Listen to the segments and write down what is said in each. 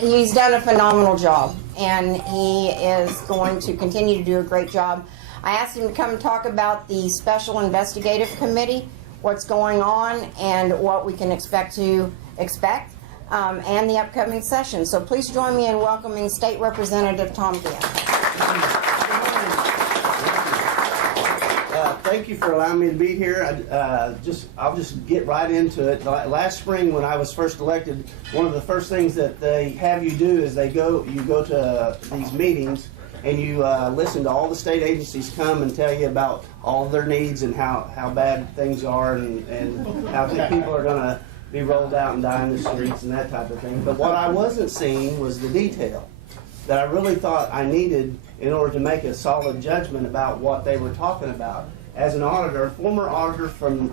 He's done a phenomenal job, and he is going to continue to do a great job. I asked him to come talk about the Special Investigative Committee, what's going on, and what we can expect, and the upcoming session. So please join me in welcoming State Representative Tom Gann. Thank you for allowing me to be here. I'll just get right into it. Last spring, when I was first elected, one of the first things that they have you do is you go to these meetings and you listen to all the state agencies come and tell you about all their needs and how bad things are and how people are going to be rolled out and die in the streets and that type of thing. But what I wasn't seeing was the detail that I really thought I needed in order to make a solid judgment about what they were talking about. As an auditor, former auditor from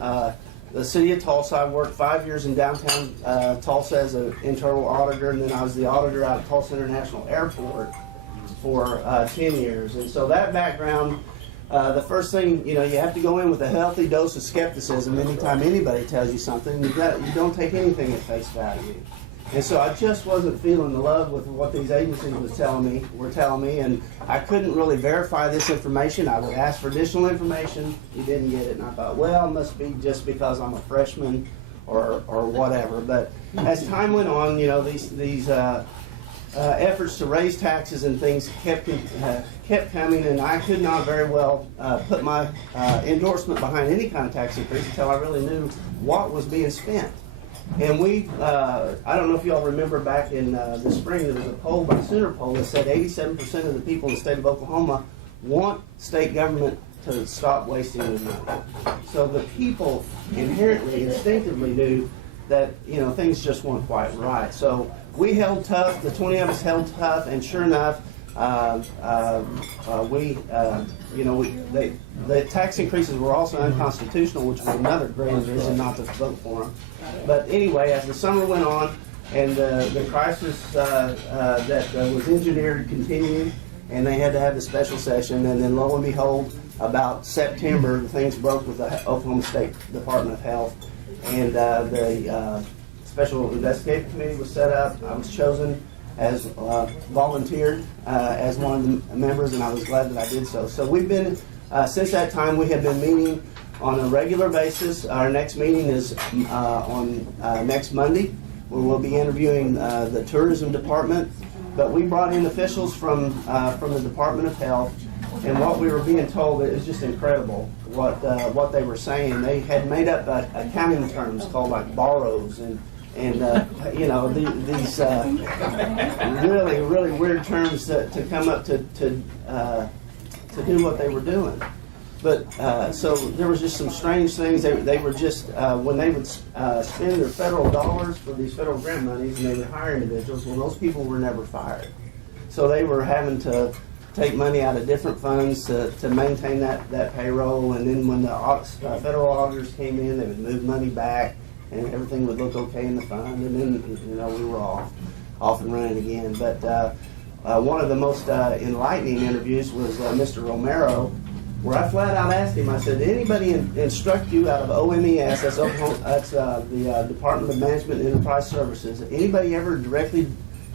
the city of Tulsa, I worked 5 years in downtown Tulsa as an internal auditor, and then I was the auditor out of Tulsa International Airport for 10 years. And so that background, the first thing, you have to go in with a healthy dose of skepticism anytime anybody tells you something. You don't take anything at face value. And so I just wasn't feeling the love with what these agencies were telling me, and I couldn't really verify this information. I would ask for additional information. You didn't get it, and I thought, well, it must be just because I'm a freshman or whatever. But as time went on, these efforts to raise taxes and things kept coming, and I could not very well put my endorsement behind any kind of tax increase until I really knew what was being spent. And I don't know if you all remember back in the spring, there was a poll by Sooner Poll that said 87% of the people in the state of Oklahoma want state government to stop wasting their money. So the people inherently, instinctively knew that, things just weren't quite right. So we held tough, the 20 of us held tough, and sure enough, the tax increases were also unconstitutional, which was another great reason not to vote for them. But anyway, as the summer went on and the crisis that was engineered continued, and they had to have the special session, and then lo and behold, about September, things broke with the Oklahoma State Department of Health, and the Special Investigative Committee was set up. I was chosen as volunteered as one of the members, and I was glad that I did so. So we've been, since that time, we have been meeting on a regular basis. Our next meeting is on next Monday, where we'll be interviewing the tourism department. But we brought in officials from the Department of Health, and what we were being told, it was just incredible what they were saying. They had made up accounting terms called like borrows and these really, really weird terms to come up to do what they were doing. But so there was just some strange things. They were just when they would spend their federal dollars for these federal grant monies, and they would hire individuals. Well, those people were never fired, so they were having to take money out of different funds to maintain that payroll. And then when the federal auditors came in, they would move money back, and everything would look okay in the fund, and then we were off and running again. But one of the most enlightening interviews was Mr. Romero, where I flat out asked him, I said, did anybody instruct you out of OMES, that's the Department of Management and Enterprise Services, anybody ever directly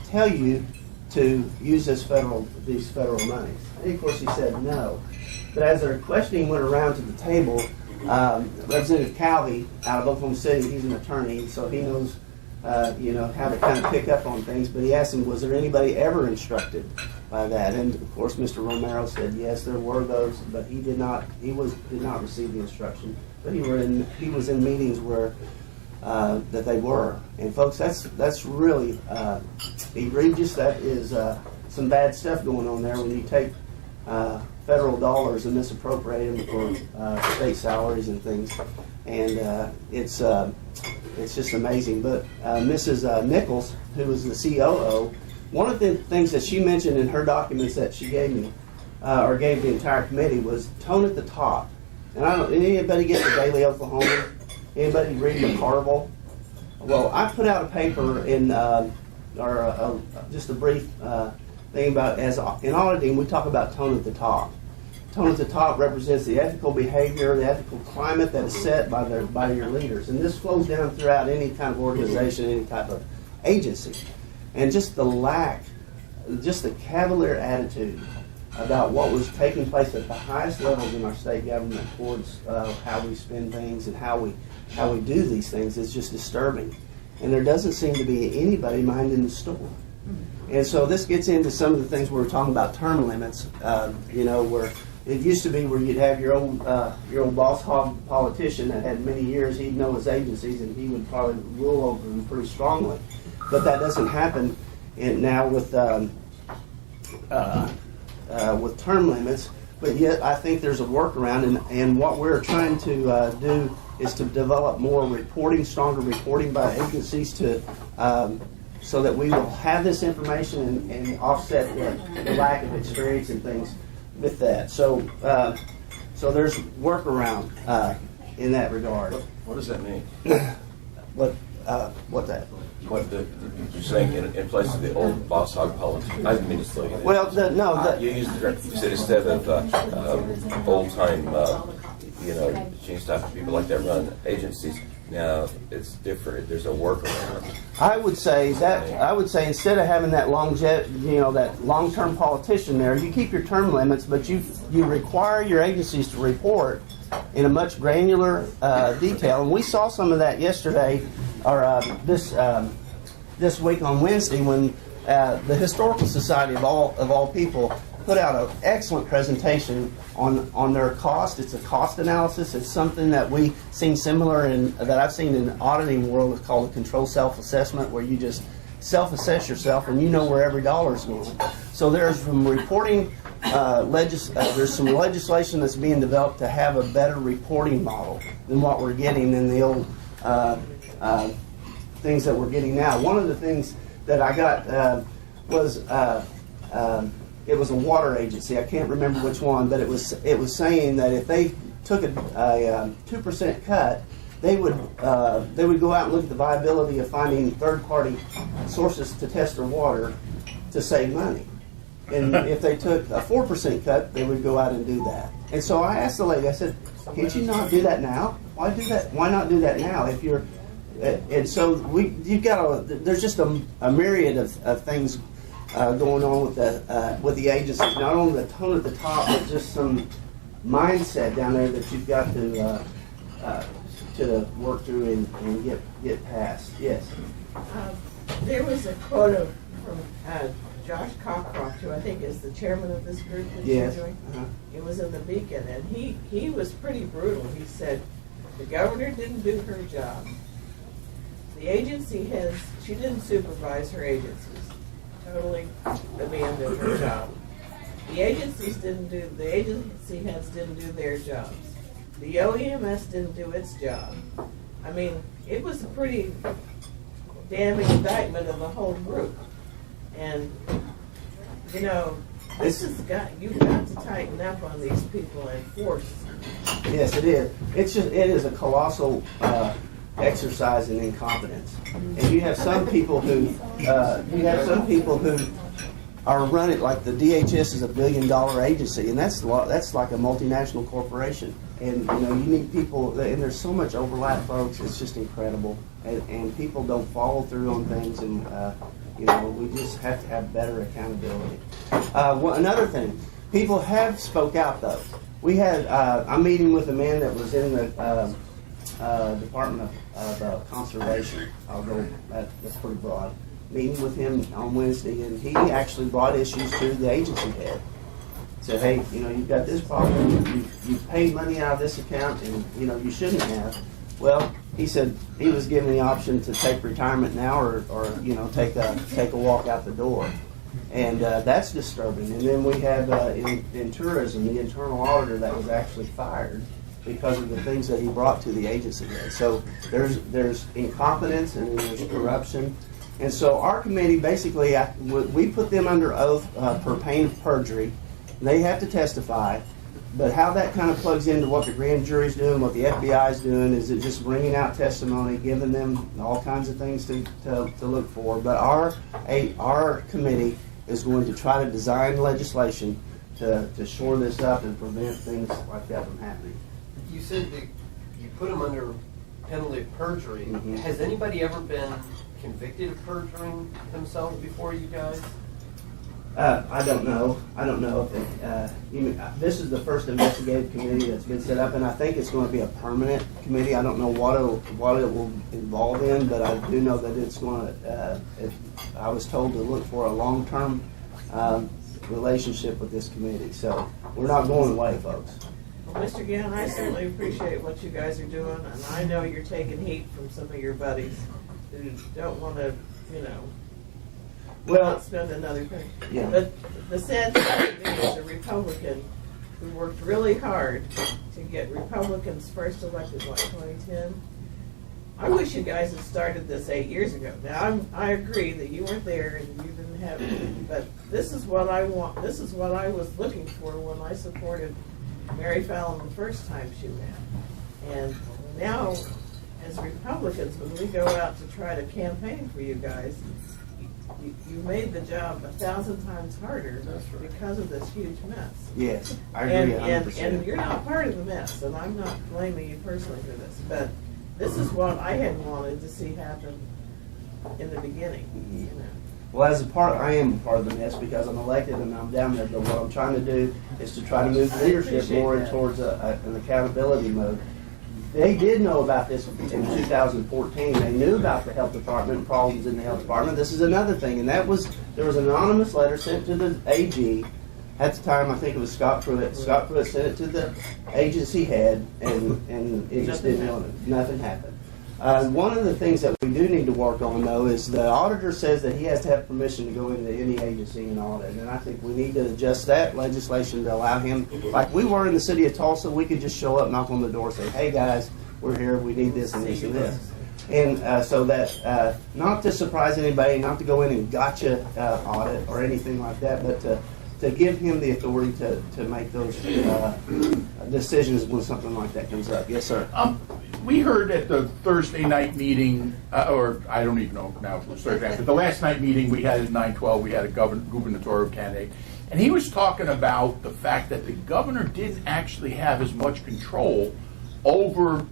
tell you to use these federal monies? And of course he said no. But as their questioning went around to the table, Representative Calvi out of Oklahoma City, he's an attorney, so he knows how to kind of pick up on things. But he asked him, was there anybody ever instructed by that? And of course, Mr. Romero said yes, there were those, but he did not receive the instruction. But he was in meetings where that they were. And folks, that's really egregious. That is some bad stuff going on there when you take federal dollars and misappropriate them for state salaries and things, and it's just amazing. But Mrs. Nichols, who was the COO, one of the things that she mentioned in her documents that she gave me, or gave the entire committee, was tone at the top. And anybody get the Daily Oklahoma? Anybody read the Carvel? Well, I put out a paper in, just a brief thing about, in auditing, we talk about tone at the top. Tone at the top represents the ethical behavior, the ethical climate that is set by your leaders. And this flows down throughout any kind of organization, any type of agency. And just the cavalier attitude about what was taking place at the highest levels in our state government towards how we spend things and how we do these things is just disturbing. And there doesn't seem to be anybody minding the storm. And so this gets into some of the things we were talking about, term limits, where it used to be where you'd have your old boss hog politician that had many years. He'd know his agencies and he would probably rule over them pretty strongly. But that doesn't happen now with term limits. But yet I think there's a workaround, and what we're trying to do is to develop more reporting, stronger reporting by agencies to so that we will have this information and offset the lack of experience and things with that. So there's workaround in that regard. What does that mean? What that? What you're saying in place of the old boss hog politics? I didn't mean to slow you down. Well, you used the term. You said instead of old time, change type of people like that run agencies. Now it's different. There's a workaround. I would say instead of having that that long-term politician there, you keep your term limits, but you require your agencies to report in a much granular detail. And we saw some of that yesterday, or this week on Wednesday, when the Historical Society of all people put out an excellent presentation on their cost. It's a cost analysis. It's something that we've seen similar that I've seen in the auditing world. It's called a control self-assessment, where you just self-assess yourself and you know where every dollar is going. So there's some reporting, there's some legislation that's being developed to have a better reporting model than what we're getting in the old things that we're getting now. One of the things that I got was it was a water agency. I can't remember which one, but it was saying that if they took a 2% cut, they would go out and look at the viability of finding third-party sources to test their water to save money. And if they took a 4% cut, they would go out and do that. And so I asked the lady, I said, "Can't you not do that now? Why do that? Why not do that now? If you're..." And so there's just a myriad of things going on with the agencies. Not only the tone at the top, but just some mindset down there that you've got to work through and get past. Yes. There was a quote from Josh Cockcroft, who I think is the chairman of this group that you're doing. It was in the Beacon, and he was pretty brutal. He said, "The governor didn't do her job. The agency she didn't supervise her agencies. Totally abandoned her job. The agency heads didn't do their jobs. The OEMS didn't do its job." I mean, it was a pretty damning indictment of the whole group. And you've got to tighten up on these people and force. Yes, it is. It is a colossal exercise in incompetence. And you have some people who are running, like the DHS is $1 billion agency, and that's like a multinational corporation. And you need people, and there's so much overlap, folks. It's just incredible, and people don't follow through on things, and we just have to have better accountability. Another thing, people have spoke out though. We had I'm meeting with a man that was in the Department of Conservation. That's pretty broad. Meeting with him on Wednesday, and he actually brought issues to the agency head. Said, "Hey, you've got this problem. You've paid money out of this account, and you shouldn't have." Well, he said he was given the option to take retirement now, or take a walk out the door, and that's disturbing. And then we have in tourism, the internal auditor that was actually fired because of the things that he brought to the agency head. So there's incompetence and then there's corruption. And so our committee, basically, we put them under oath per pain of perjury. They have to testify. But how that kind of plugs into what the grand jury's doing, what the FBI's doing, is it just bringing out testimony, giving them all kinds of things to look for. But our committee is going to try to design legislation to shore this up and prevent things like that from happening. You said that you put them under penalty of perjury. Mm-hmm. Has anybody ever been convicted of perjuring themselves before you guys? I don't know. I don't know if this is the first investigative committee that's been set up, and I think it's going to be a permanent committee. I don't know what it will involve in, but I do know that it's going to. I was told to look for a long-term relationship with this committee, so we're not going away, folks. Well, Mr. Gann, I certainly appreciate what you guys are doing, and I know you're taking heat from some of your buddies who don't want to, Well, not spend another penny. yeah. But the sad thing to me is a Republican who worked really hard to get Republicans first elected, 2010. I wish you guys had started this 8 years ago. Now, I agree that you weren't there and you didn't have it, but this is what I want. This is what I was looking for when I supported Mary Fallon the first time she ran. And now, as Republicans, when we go out to try to campaign for you guys, you made the job 1,000 times harder because of this huge mess. Yes, I agree. And you're not part of the mess, and I'm not blaming you personally for this, but this is what I had wanted to see happen in the beginning. Well, as a part, I am a part of the mess because I'm elected and I'm down there. But what I'm trying to do is to try to move leadership more towards an accountability mode. They did know about this in 2014. They knew about the health department and problems in the health department. This is another thing, and that was there was an anonymous letter sent to the AG. At the time, I think it was Scott Pruitt. Scott Pruitt sent it to the agency head, and it just didn't know nothing happened. One of the things that we do need to work on, though, is the auditor says that he has to have permission to go into any agency and audit. And I think we need to adjust that legislation to allow him, like we were in the city of Tulsa, we could just show up, knock on the door, say, hey, guys, we're here, we need this and this and this. And so that, not to surprise anybody, not to go in and gotcha audit or anything like that, but to give him the authority to make those decisions when something like that comes up. Yes, sir. We heard at the Thursday night meeting, or I don't even know now if it was Thursday night, but the last night meeting we had at 9/12, we had a gubernatorial candidate, and he was talking about the fact that the governor didn't actually have as much control over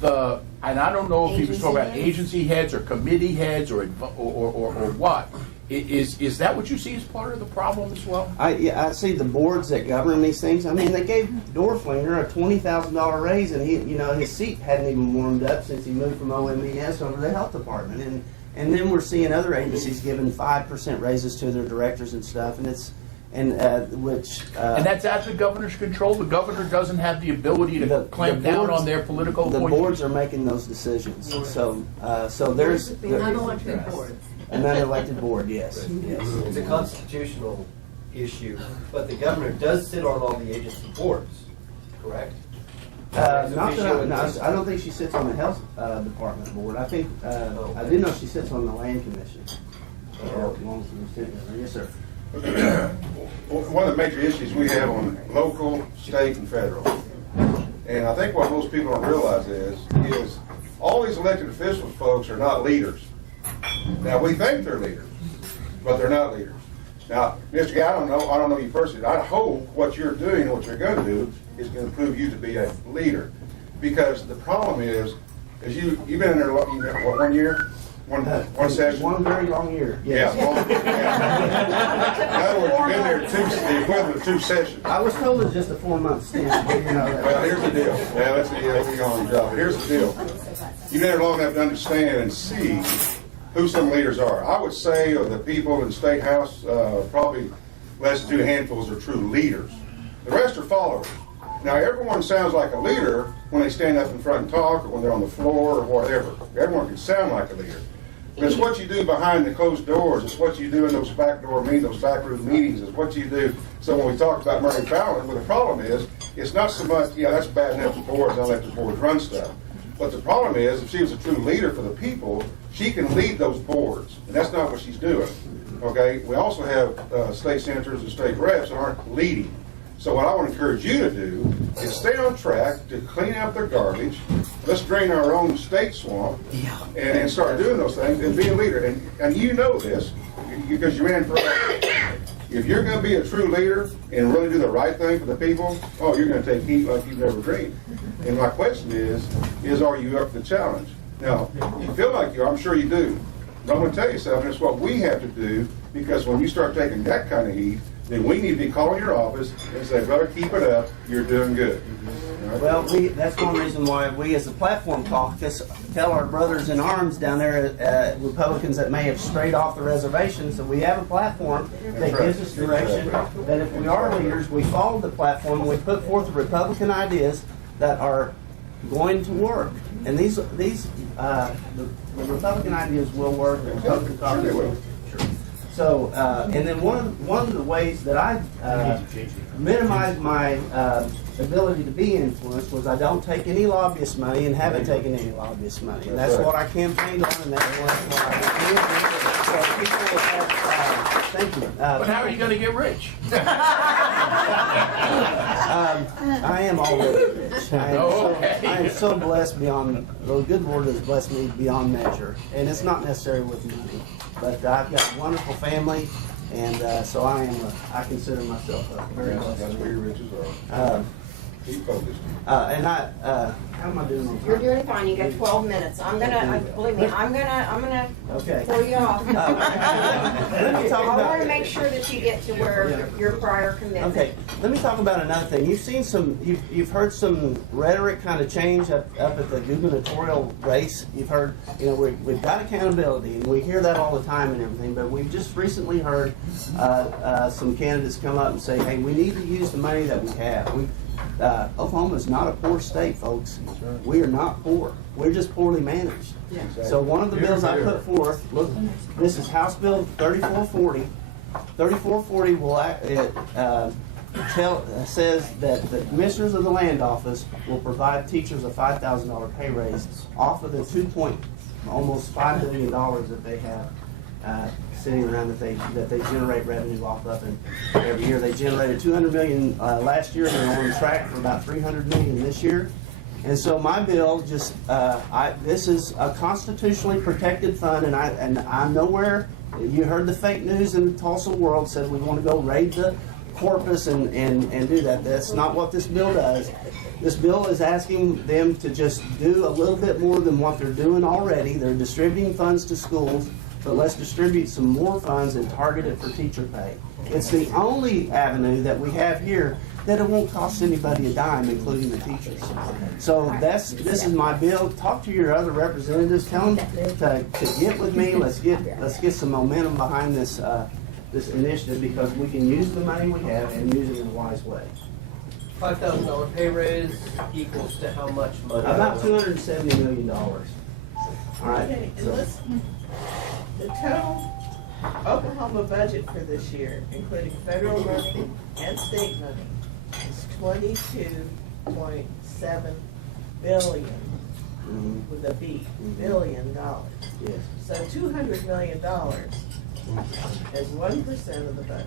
the, and I don't know if he was talking about agency heads or committee heads or what. Is that what you see as part of the problem as well? I see the boards that govern these things. I mean, they gave Dorflinger a $20,000 raise, and his seat hadn't even warmed up since he moved from OMES over to the health department. And then we're seeing other agencies giving 5% raises to their directors and stuff, and and that's at the governor's control. The governor doesn't have the ability to clamp down on their political appointees. The boards are making those decisions. So there's unelected boards. An unelected board, yes. It's a constitutional issue, but the governor does sit on all the agency boards, correct? I don't think she sits on the health department board. I think I do know she sits on the land commission. Yes, sir. One of the major issues we have on local, state, and federal, and I think what most people don't realize is all these elected officials, folks, are not leaders. Now, we think they're leaders, but they're not leaders. Now, Mr. Guy, I don't know you personally. I hope what you're doing and what you're going to do is going to prove you to be a leader. Because the problem is you've been in there, what, 1 year? One session? One very long year. Yes. Yeah. In other words, you've been there the equivalent of 2 sessions. I was told it's just a 4-month stint. Well, here's the deal. Yeah, that's the deal. We go on the job. But here's the deal. You've been there long enough to understand and see who some leaders are. I would say of the people in the State House, probably less than 2 handfuls are true leaders. The rest are followers. Now, everyone sounds like a leader when they stand up in front and talk, or when they're on the floor, or whatever. Everyone can sound like a leader. But it's what you do behind the closed doors. It's what you do in those backdoor meetings, those backroom meetings. It's what you do. So when we talk about Mary Fallon, well, the problem is, it's not so much, that's bad enough the boards, I'll let the boards run stuff. But the problem is, if she was a true leader for the people, she can lead those boards. And that's not what she's doing. Okay? We also have state senators and state reps that aren't leading. So what I want to encourage you to do is stay on track to clean up their garbage. Let's drain our own state swamp and start doing those things and be a leader. And you know this because you ran for office. If you're going to be a true leader and really do the right thing for the people, you're going to take heat like you've never dreamed. And my question is are you up for the challenge? Now, you feel like you are, I'm sure you do. I'm gonna tell you something, it's what we have to do, because when you start taking that kind of heat, then we need to be calling your office and say, brother, keep it up, you're doing good. Well, that's one reason why we as a platform caucus tell our brothers in arms down there, Republicans that may have strayed off the reservations, that we have a platform that gives us direction, that if we are leaders, we follow the platform and we put forth Republican ideas that are going to work. And these the Republican ideas will work, the Republican caucus will. So, and then one of the ways that I minimize my ability to be influenced was I don't take any lobbyist money and haven't taken any lobbyist money. And that's what I campaigned on, and that's what I did. So people have, thank you. But how are you going to get rich? I am already rich. I am so blessed beyond, the good Lord has blessed me beyond measure. And it's not necessarily with money. But I've got a wonderful family, and so I consider myself a very blessed That's where your man. riches are. Keep focused. And how am I doing on time? You're doing fine. You got 12 minutes. Believe me, I'm gonna Okay. pull you off. Let me talk I about. want to make sure that you get to where your prior commitment. Okay, let me talk about another thing. You've heard some rhetoric kind of change up at the gubernatorial race. You've heard, we've got accountability, and we hear that all the time and everything. But we've just recently heard some candidates come up and say, "Hey, we need to use the money that we have." Oklahoma is not a poor state, folks. We are not poor. We're just poorly managed. So one of the bills I put forth, look, this is House Bill 3440. 3440 says that the commissioners of the land office will provide teachers a $5,000 pay raise off of the almost $5 billion that they have sitting around that they generate revenue off of, and every year they generated $200 million last year. They're on track for about $300 million this year. And so my bill this is a constitutionally protected fund, and I'm nowhere. You heard the fake news in the Tulsa world said we want to go raid the corpus and do that. That's not what this bill does. This bill is asking them to just do a little bit more than what they're doing already. They're distributing funds to schools, but let's distribute some more funds and target it for teacher pay. It's the only avenue that we have here that it won't cost anybody a dime, including the teachers. So this is my bill. Talk to your other representatives. Tell them to get with me. Let's get some momentum behind this initiative, because we can use the money we have and use it in a wise way. $5,000 pay raise equals to how much money? About $270 million. All right. Okay, and So, the total Oklahoma budget for this year, including federal money and state money, is $22.7 billion, with a B, $billion. yes. So $200 million is 1% of the budget.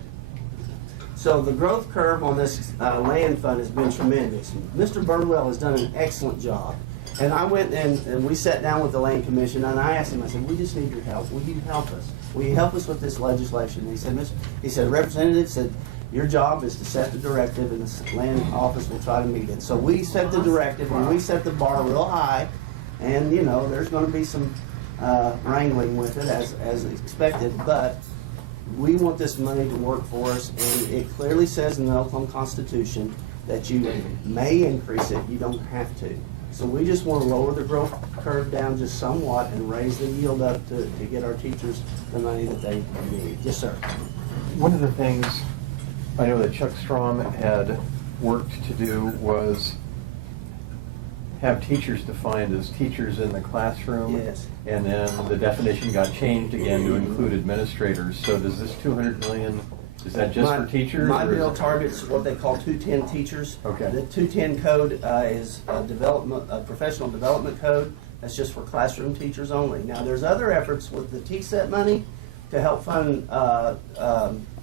So the growth curve on this land fund has been tremendous. Mr. Birdwell has done an excellent job. And I went and we sat down with the Land Commission, and I asked him, I said, we just need your help. Will you help us? Will you help us with this legislation? And he said, Representative said, your job is to set the directive, and the land office will try to meet it. So we set the directive, and we set the bar real high, and there's going to be some wrangling with it as expected, but we want this money to work for us, and it clearly says in the Oklahoma Constitution that you may increase it, you don't have to. So we just want to lower the growth curve down just somewhat and raise the yield up to get our teachers the money that they need. Yes, sir. One of the things I know that Chuck Strom had worked to do was have teachers defined as teachers in the classroom. Yes. And then the definition got changed again to include administrators. So does this $200 million, is that just for teachers? My or is bill it- targets what they call 210 teachers. Okay. The 210 code is a professional development code. That's just for classroom teachers only. Now, there's other efforts with the TSET money to help fund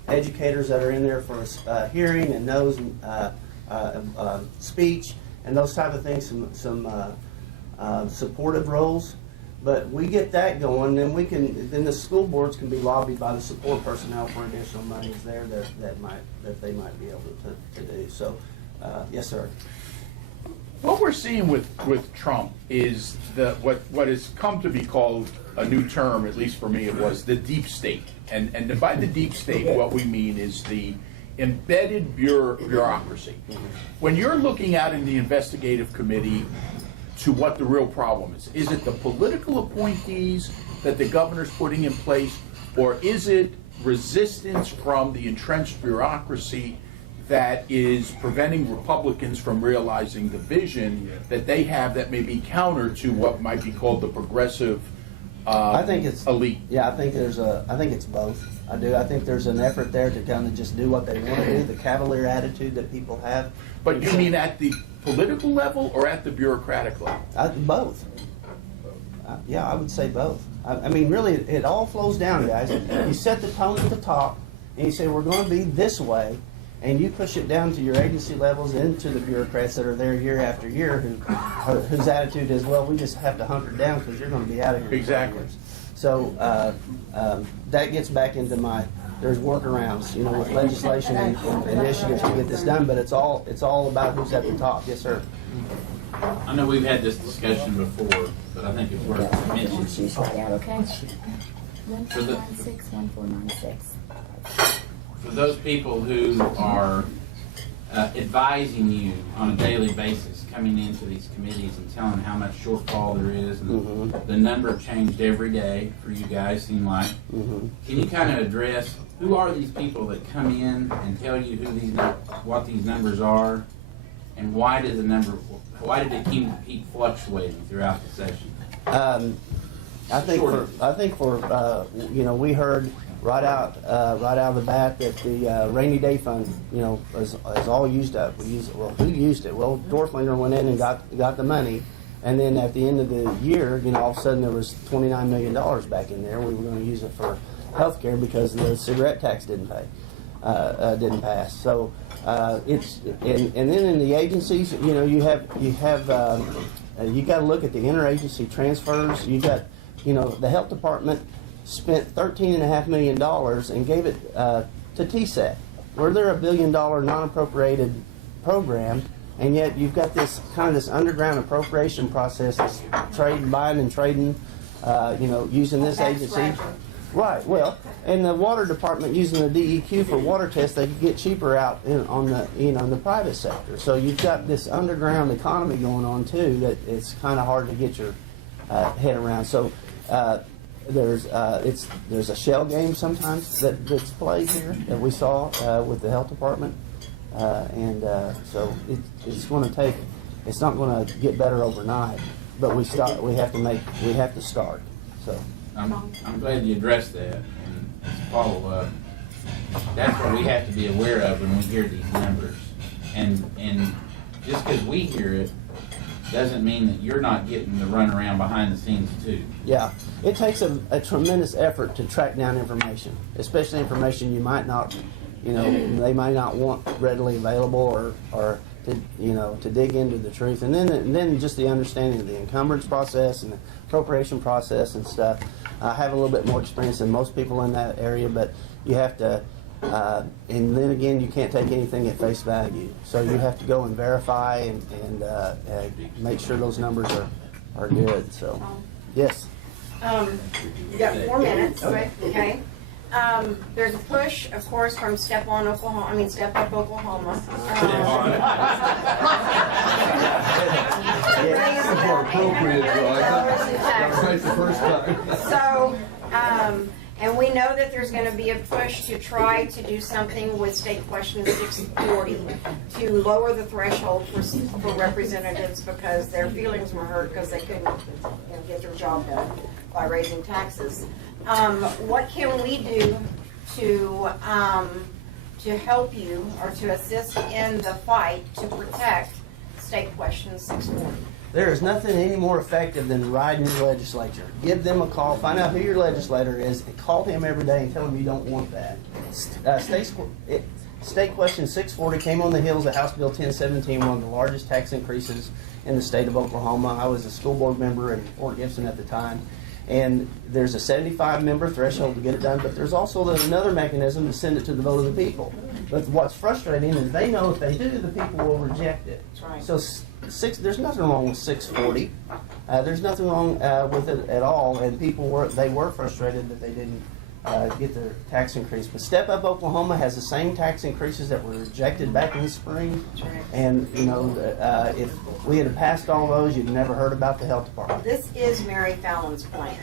educators that are in there for hearing and nose and speech and those type of things, some supportive roles. But we get that going, then the school boards can be lobbied by the support personnel for additional monies there that they might be able to do. So, yes, sir. What we're seeing with Trump is what has come to be called a new term, at least for me it was, the deep state. And by the deep state, what we mean is the embedded bureaucracy. When you're looking out in the investigative committee to what the real problem is it the political appointees that the governor's putting in place, or is it resistance from the entrenched bureaucracy that is preventing Republicans from realizing the vision that they have that may be counter to what might be called the progressive I think it's elite? Yeah, I think it's both. I do. I think there's an effort there to kind of just do what they want to do, the cavalier attitude that people have. But you mean at the political level or at the bureaucratic level? Both. Yeah, I would say both. I mean, really, it all flows down, guys. You set the tone at the top, and you say, we're going to be this way, and you push it down to your agency levels and to the bureaucrats that are there year after year whose attitude is, well, we just have to hunker down because you're going to be out of here. Exactly. So that gets back into there's workarounds, with legislation and initiatives to get this done, but it's all about who's at the top. Yes, sir. I know we've had this discussion before, but I think it's worth mentioning. Okay. For the- 1496. For those people who are advising you on a daily basis, coming into these committees and telling how much shortfall there is, and the number changed every day for you guys, seem like. Can you kind of address who are these people that come in and tell you what these numbers are, and why did it keep fluctuating throughout the session? I think for we heard right out of the bat that the rainy day fund is all used up. Who used it? Well, Dorflinger went in and got the money, and then at the end of the year, all of a sudden there was $29 million back in there. We were going to use it for health care because the cigarette tax didn't pass. So it's and then in the agencies, you got to look at the interagency transfers. You got the health department spent $13.5 million and gave it to TSET. Where they're $1 billion non-appropriated program, and yet you've got this underground appropriation process that's buying and trading, using this agency. Right. Well, and the water department using the DEQ for water tests, they could get cheaper out on the in the private sector. So you've got this underground economy going on too that it's kind of hard to get your head around. So there's a shell game sometimes that's played here that we saw with the health department, so it's going to take. It's not going to get better overnight, but we have to start. So. I'm glad you addressed that, and as a follow-up, that's what we have to be aware of when we hear these numbers. And just because we hear it doesn't mean that you're not getting the run around behind the scenes too. Yeah, it takes a tremendous effort to track down information, especially information you might not, they might not want readily available or to dig into the truth, and then just the understanding of the encumbrance process and the appropriation process and stuff. I have a little bit more experience than most people in that area, but you have to, and then again, you can't take anything at face value. So you have to go and verify and make sure those numbers are good. So, yes. You got 4 minutes, okay? There's a push, of course, from Step Up Oklahoma. More appropriate, right the first time. So, and we know that there's going to be a push to try to do something with State Question 640 to lower the threshold for representatives because their feelings were hurt because they couldn't get their job done by raising taxes. What can we do to help you or to assist in the fight to protect State Question 640? There is nothing any more effective than riding your legislature. Give them a call, find out who your legislator is, and call him every day and tell him you don't want that. State Question 640 came on the heels of House Bill 1017, one of the largest tax increases in the state of Oklahoma. I was a school board member in Fort Gibson at the time. And there's a 75-member threshold to get it done, but there's also another mechanism to send it to the vote of the people. But what's frustrating is they know if they do, the people will reject it. That's right. So there's nothing wrong with 640. There's nothing wrong with it at all. And people were frustrated that they didn't get their tax increase. But Step Up Oklahoma has the same tax increases that were rejected back in the spring. And you know, if we had passed all those, you'd never heard about the health department. This is Mary Fallon's plan.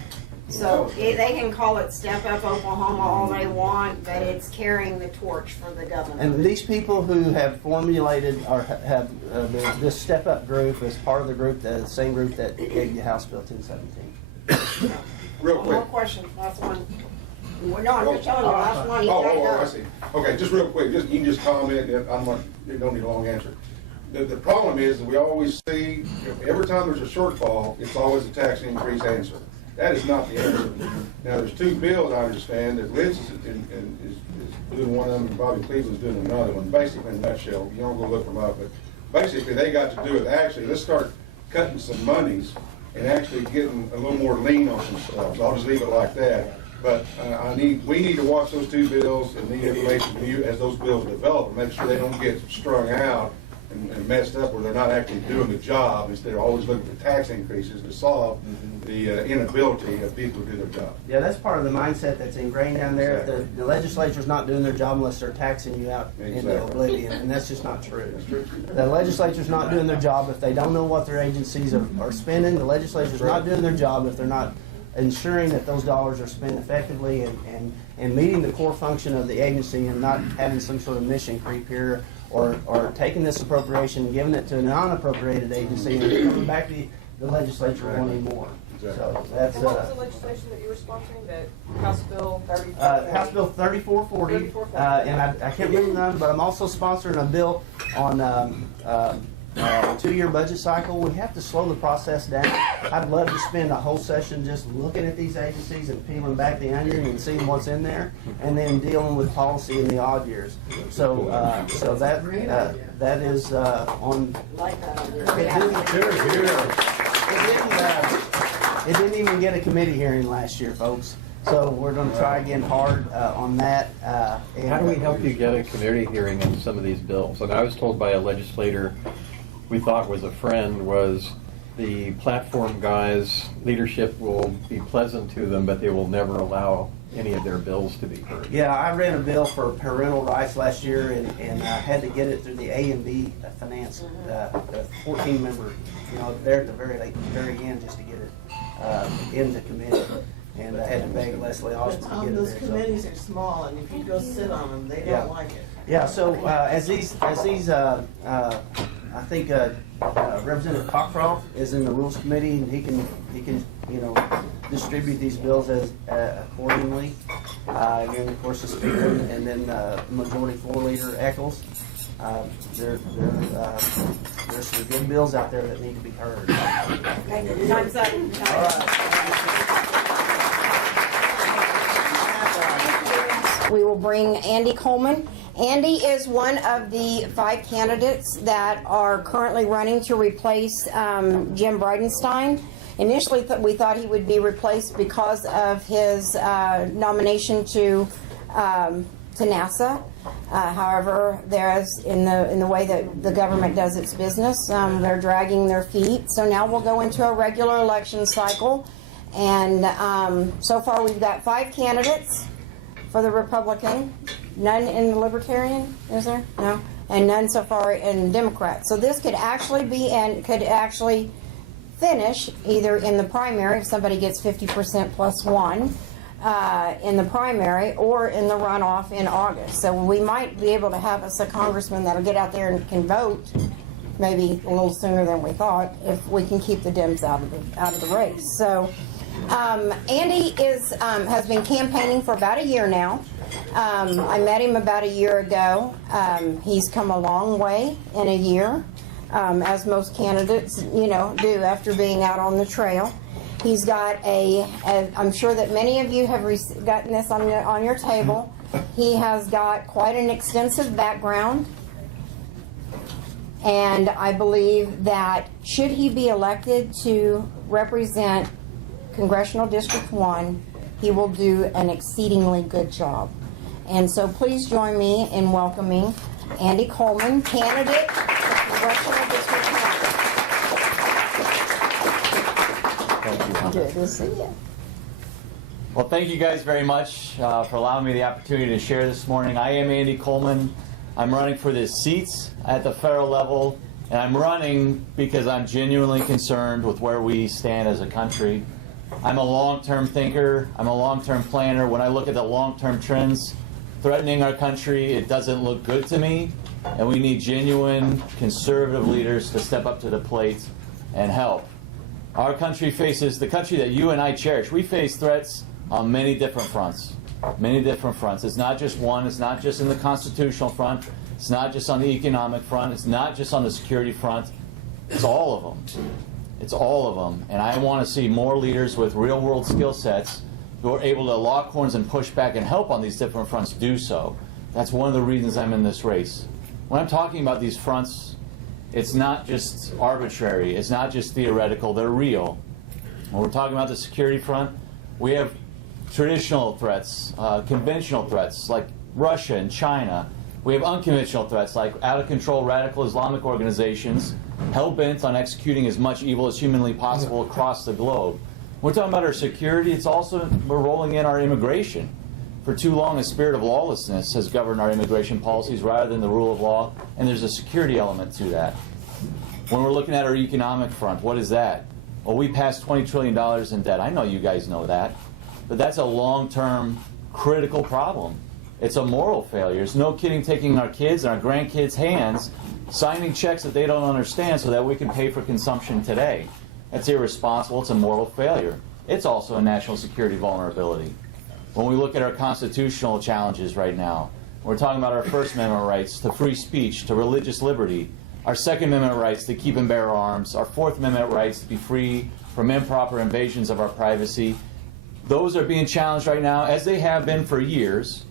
So they can call it Step Up Oklahoma all they want, but it's carrying the torch for the governor. And these people who have formulated or have this Step Up group is part of the group, the same group that gave you House Bill 1017. Real One quick. more question, last one. Well, no, I'm just telling you, last one. You gotta I go. see. Okay, just real quick, you can just comment, you don't need a long answer. The problem is that we always see, every time there's a shortfall, it's always a tax increase answer. That is not the answer. Now, there's two bills, I understand, that Liz is doing one of them, and Bobby Cleveland's doing another one. Basically, in a nutshell, you don't go look them up, but basically they got to do with, actually, let's start cutting some monies and actually getting a little more lean on some stuff. So I'll just leave it like that. But we need to watch those two bills and the information from you as those bills develop and make sure they don't get strung out and messed up where they're not actually doing the job instead of always looking for tax increases to solve the inability of people to do their job. Yeah, that's part of the mindset that's ingrained down there. The legislature's not doing their job unless they're taxing you out into oblivion, and that's just not true. The legislature's not doing their job if they don't know what their agencies are spending. The legislature's not doing their job if they're not ensuring that those dollars are spent effectively and meeting the core function of the agency and not having some sort of mission creep here or taking this appropriation and giving it to a non-appropriated agency and coming back to the legislature wanting more. So that's And what was the legislation that you were sponsoring? The House Bill 3440? House Bill 3440, and I can't remember the number, but I'm also sponsoring a bill on a 2-year budget cycle. We have to slow the process down. I'd love to spend a whole session just looking at these agencies and peeling back the onion and seeing what's in there, and then dealing with policy in the odd years. So that is on. It didn't even get a committee hearing last year, folks. So we're going to try again hard on that. How do we help you get a committee hearing on some of these bills? And I was told by a legislator we thought was a friend was the platform guys' leadership will be pleasant to them, but they will never allow any of their bills to be heard. Yeah, I ran a bill for parental rights last year and I had to get it through the A and B finance, the 14-member, there at the very end just to get it into committee. And I had to beg Leslie Osborne to get it Those there. committees are small, and if you go sit on them, they don't like it. Yeah, so as these, I think Representative Cockcroft is in the Rules Committee, and he can distribute these bills as accordingly. And then of course the Speaker, and then Majority Floor Leader Eccles. There's some good bills out there that need to be heard. Okay, time's up. All right. We will bring Andy Coleman. Andy is one of the 5 candidates that are currently running to replace Jim Bridenstine. Initially, we thought he would be replaced because of his nomination to NASA. However, there's in the way that the government does its business, they're dragging their feet. So now we'll go into a regular election cycle, and so far we've got 5 candidates for the Republican, none in the Libertarian, is there? No, and none so far in Democrat. So this could actually be and could actually finish either in the primary if somebody gets 50% plus 1. In the primary or in the runoff in August. So we might be able to have us a congressman that'll get out there and can vote maybe a little sooner than we thought if we can keep the Dems out of the race. So Andy has been campaigning for about a year now. I met him about a year ago. He's come a long way in a year, as most candidates do after being out on the trail. He's got I'm sure that many of you have gotten this on your table. He has got quite an extensive background. And I believe that should he be elected to represent Congressional District 1, he will do an exceedingly good job. And so please join me in welcoming Andy Coleman, candidate for Congressional District Council. Good to see you. Well, thank you guys very much for allowing me the opportunity to share this morning. I am Andy Coleman. I'm running for this seat at the federal level, and I'm running because I'm genuinely concerned with where we stand as a country. I'm a long-term thinker. I'm a long-term planner. When I look at the long-term trends threatening our country, it doesn't look good to me, and we need genuine conservative leaders to step up to the plate and help. Our country faces, the country that you and I cherish, we face threats on many different fronts. Many different fronts. It's not just one. It's not just in the constitutional front. It's not just on the economic front. It's not just on the security front. It's all of them. It's all of them. And I want to see more leaders with real-world skill sets who are able to lock horns and push back and help on these different fronts do so. That's one of the reasons I'm in this race. When I'm talking about these fronts, it's not just arbitrary. It's not just theoretical. They're real. When we're talking about the security front, we have traditional threats, conventional threats like Russia and China. We have unconventional threats like out-of-control radical Islamic organizations hell-bent on executing as much evil as humanly possible across the globe. We're talking about our security. It's also, we're rolling in our immigration. For too long, a spirit of lawlessness has governed our immigration policies rather than the rule of law, and there's a security element to that. When we're looking at our economic front, what is that? Well, we passed $20 trillion in debt. I know you guys know that. But that's a long-term, critical problem. It's a moral failure. It's no kidding taking our kids and our grandkids' hands, signing checks that they don't understand so that we can pay for consumption today. That's irresponsible. It's a moral failure. It's also a national security vulnerability. When we look at our constitutional challenges right now, we're talking about our First Amendment rights to free speech, to religious liberty, our Second Amendment rights to keep and bear arms, our Fourth Amendment rights to be free from improper invasions of our privacy. Those are being challenged right now, as they have been for years.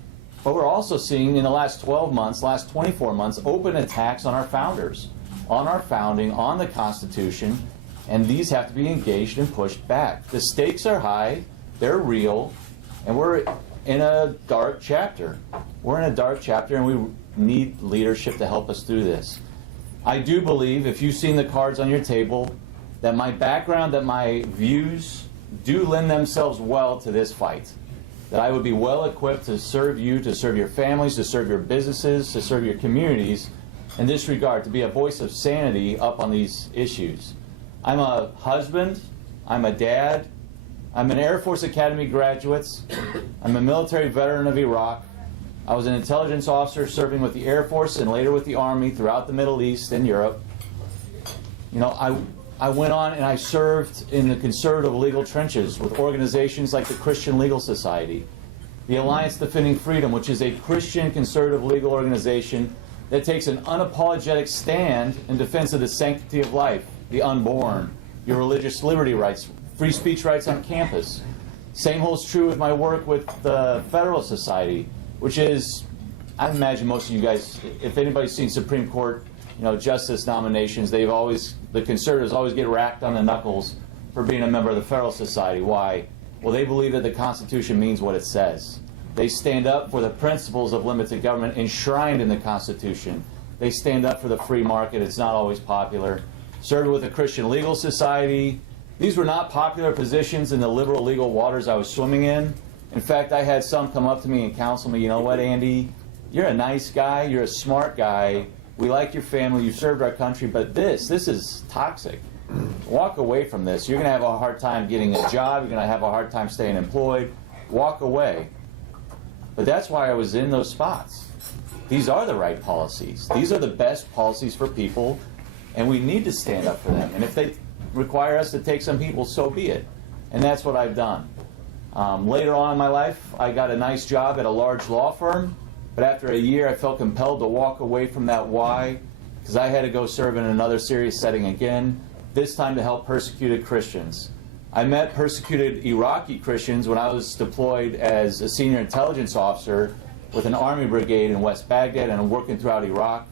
But we're also seeing in the last 12 months, last 24 months, open attacks on our founders, on our founding, on the Constitution, and these have to be engaged and pushed back. The stakes are high, they're real, and we're in a dark chapter. We're in a dark chapter, and we need leadership to help us through this. I do believe, if you've seen the cards on your table, that my background, that my views do lend themselves well to this fight. That I would be well equipped to serve you, to serve your families, to serve your businesses, to serve your communities in this regard, to be a voice of sanity up on these issues. I'm a husband, I'm a dad, I'm an Air Force Academy graduate, I'm a military veteran of Iraq, I was an intelligence officer serving with the Air Force and later with the Army throughout the Middle East and Europe. You know, I went on and I served in the conservative legal trenches with organizations like the Christian Legal Society, the Alliance Defending Freedom, which is a Christian conservative legal organization that takes an unapologetic stand in defense of the sanctity of life, the unborn, your religious liberty rights, free speech rights on campus. Same holds true with my work with the Federal Society, which is, I imagine most of you guys, if anybody's seen Supreme Court, justice nominations, the conservatives always get racked on the knuckles for being a member of the Federal Society. Why? Well, they believe that the Constitution means what it says. They stand up for the principles of limited government enshrined in the Constitution. They stand up for the free market. It's not always popular. Served with the Christian Legal Society. These were not popular positions in the liberal legal waters I was swimming in. In fact, I had some come up to me and counsel me, you know what, Andy? You're a nice guy. You're a smart guy. We like your family. You served our country. But this is toxic. Walk away from this. You're going to have a hard time getting a job. You're going to have a hard time staying employed. Walk away. But that's why I was in those spots. These are the right policies. These are the best policies for people, and we need to stand up for them. And if they require us to take some people, so be it. And that's what I've done. Later on in my life, I got a nice job at a large law firm, but after a year, I felt compelled to walk away from that. Why? Because I had to go serve in another serious setting again, this time to help persecuted Christians. I met persecuted Iraqi Christians when I was deployed as a senior intelligence officer with an army brigade in West Baghdad and working throughout Iraq.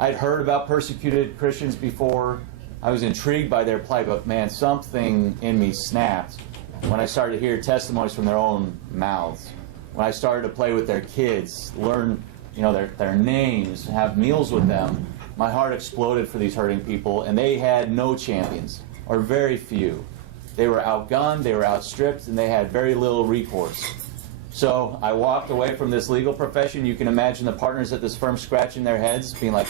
I'd heard about persecuted Christians before. I was intrigued by their plight, but man, something in me snapped when I started to hear testimonies from their own mouths. when I started to play with their kids, learn their names, have meals with them, my heart exploded for these hurting people, and they had no champions, or very few. They were outgunned, they were outstripped, and they had very little recourse. So I walked away from this legal profession. You can imagine the partners at this firm scratching their heads, being like,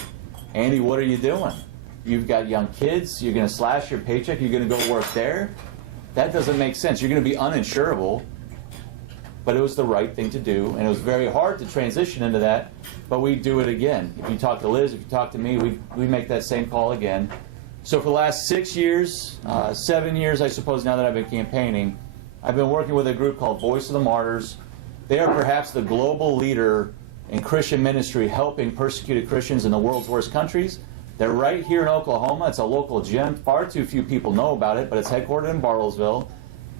Andy, what are you doing? You've got young kids, you're going to slash your paycheck, you're going to go work there? That doesn't make sense. You're going to be uninsurable. But it was the right thing to do, and it was very hard to transition into that, but we do it again. If you talk to Liz, if you talk to me, we make that same call again. So for the last 6 years, 7 years, I suppose, now that I've been campaigning, I've been working with a group called Voice of the Martyrs. They are perhaps the global leader in Christian ministry helping persecuted Christians in the world's worst countries. They're right here in Oklahoma. It's a local gem. Far too few people know about it, but it's headquartered in Bartlesville.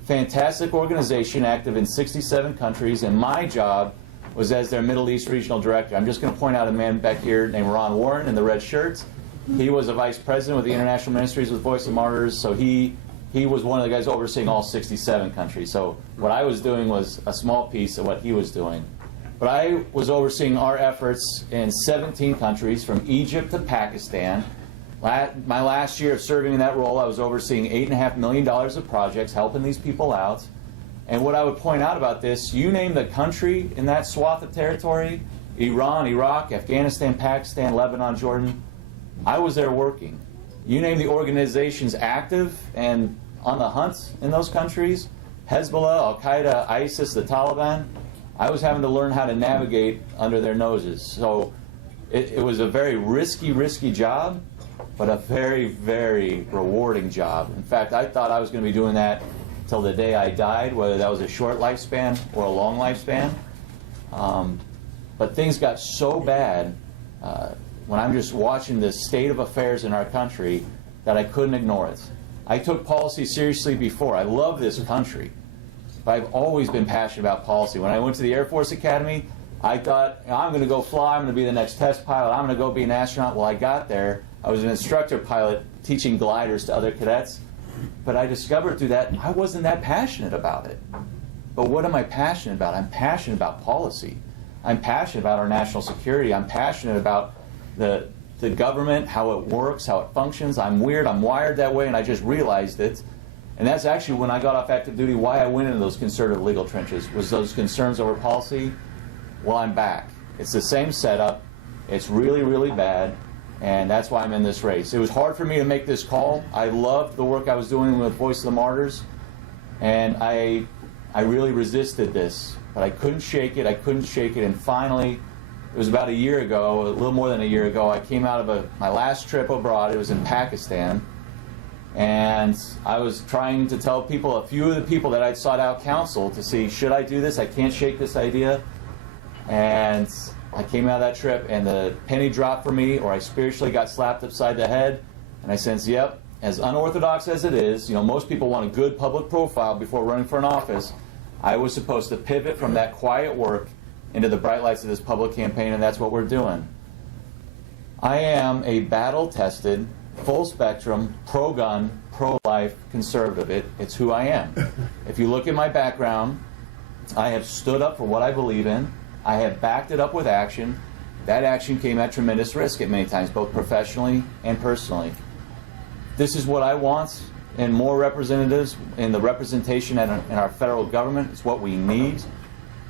Fantastic organization, active in 67 countries, and my job was as their Middle East Regional Director. I'm just going to point out a man back here named Ron Warren in the red shirts. He was a vice president with the International Ministries with Voice of Martyrs, so he was one of the guys overseeing all 67 countries. So what I was doing was a small piece of what he was doing. But I was overseeing our efforts in 17 countries, from Egypt to Pakistan. My last year of serving in that role, I was overseeing $8.5 million of projects, helping these people out. And what I would point out about this, you name the country in that swath of territory, Iran, Iraq, Afghanistan, Pakistan, Lebanon, Jordan, I was there working. You name the organizations active and on the hunt in those countries, Hezbollah, Al-Qaeda, ISIS, the Taliban, I was having to learn how to navigate under their noses. So it was a very risky job, but a very, very rewarding job. In fact, I thought I was going to be doing that till the day I died, whether that was a short lifespan or a long lifespan. But things got so bad when I'm just watching the state of affairs in our country that I couldn't ignore it. I took policy seriously before. I love this country, but I've always been passionate about policy. When I went to the Air Force Academy, I thought, I'm going to go fly, I'm going to be the next test pilot, I'm going to go be an astronaut. Well, I got there. I was an instructor pilot teaching gliders to other cadets, but I discovered through that I wasn't that passionate about it. But what am I passionate about? I'm passionate about policy. I'm passionate about our national security. I'm passionate about the government, how it works, how it functions. I'm weird, I'm wired that way, and I just realized it. And that's actually when I got off active duty, why I went into those conservative legal trenches, was those concerns over policy. Well, I'm back. It's the same setup. It's really, really bad. And that's why I'm in this race. It was hard for me to make this call. I loved the work I was doing with Voice of the Martyrs, and I really resisted this, but I couldn't shake it. And finally, it was about a year ago, a little more than a year ago, I came out of my last trip abroad. It was in Pakistan, and I was trying to tell people, a few of the people that I'd sought out counsel to see, should I do this? I can't shake this idea. And I came out of that trip, and the penny dropped for me, or I spiritually got slapped upside the head, and I sensed, yep, as unorthodox as it is, most people want a good public profile before running for an office. I was supposed to pivot from that quiet work into the bright lights of this public campaign, and that's what we're doing. I am a battle-tested, full-spectrum, pro-gun, pro-life conservative. It's who I am. If you look at my background, I have stood up for what I believe in. I have backed it up with action. That action came at tremendous risk at many times, both professionally and personally. This is what I want in more representatives, in the representation in our federal government. It's what we need.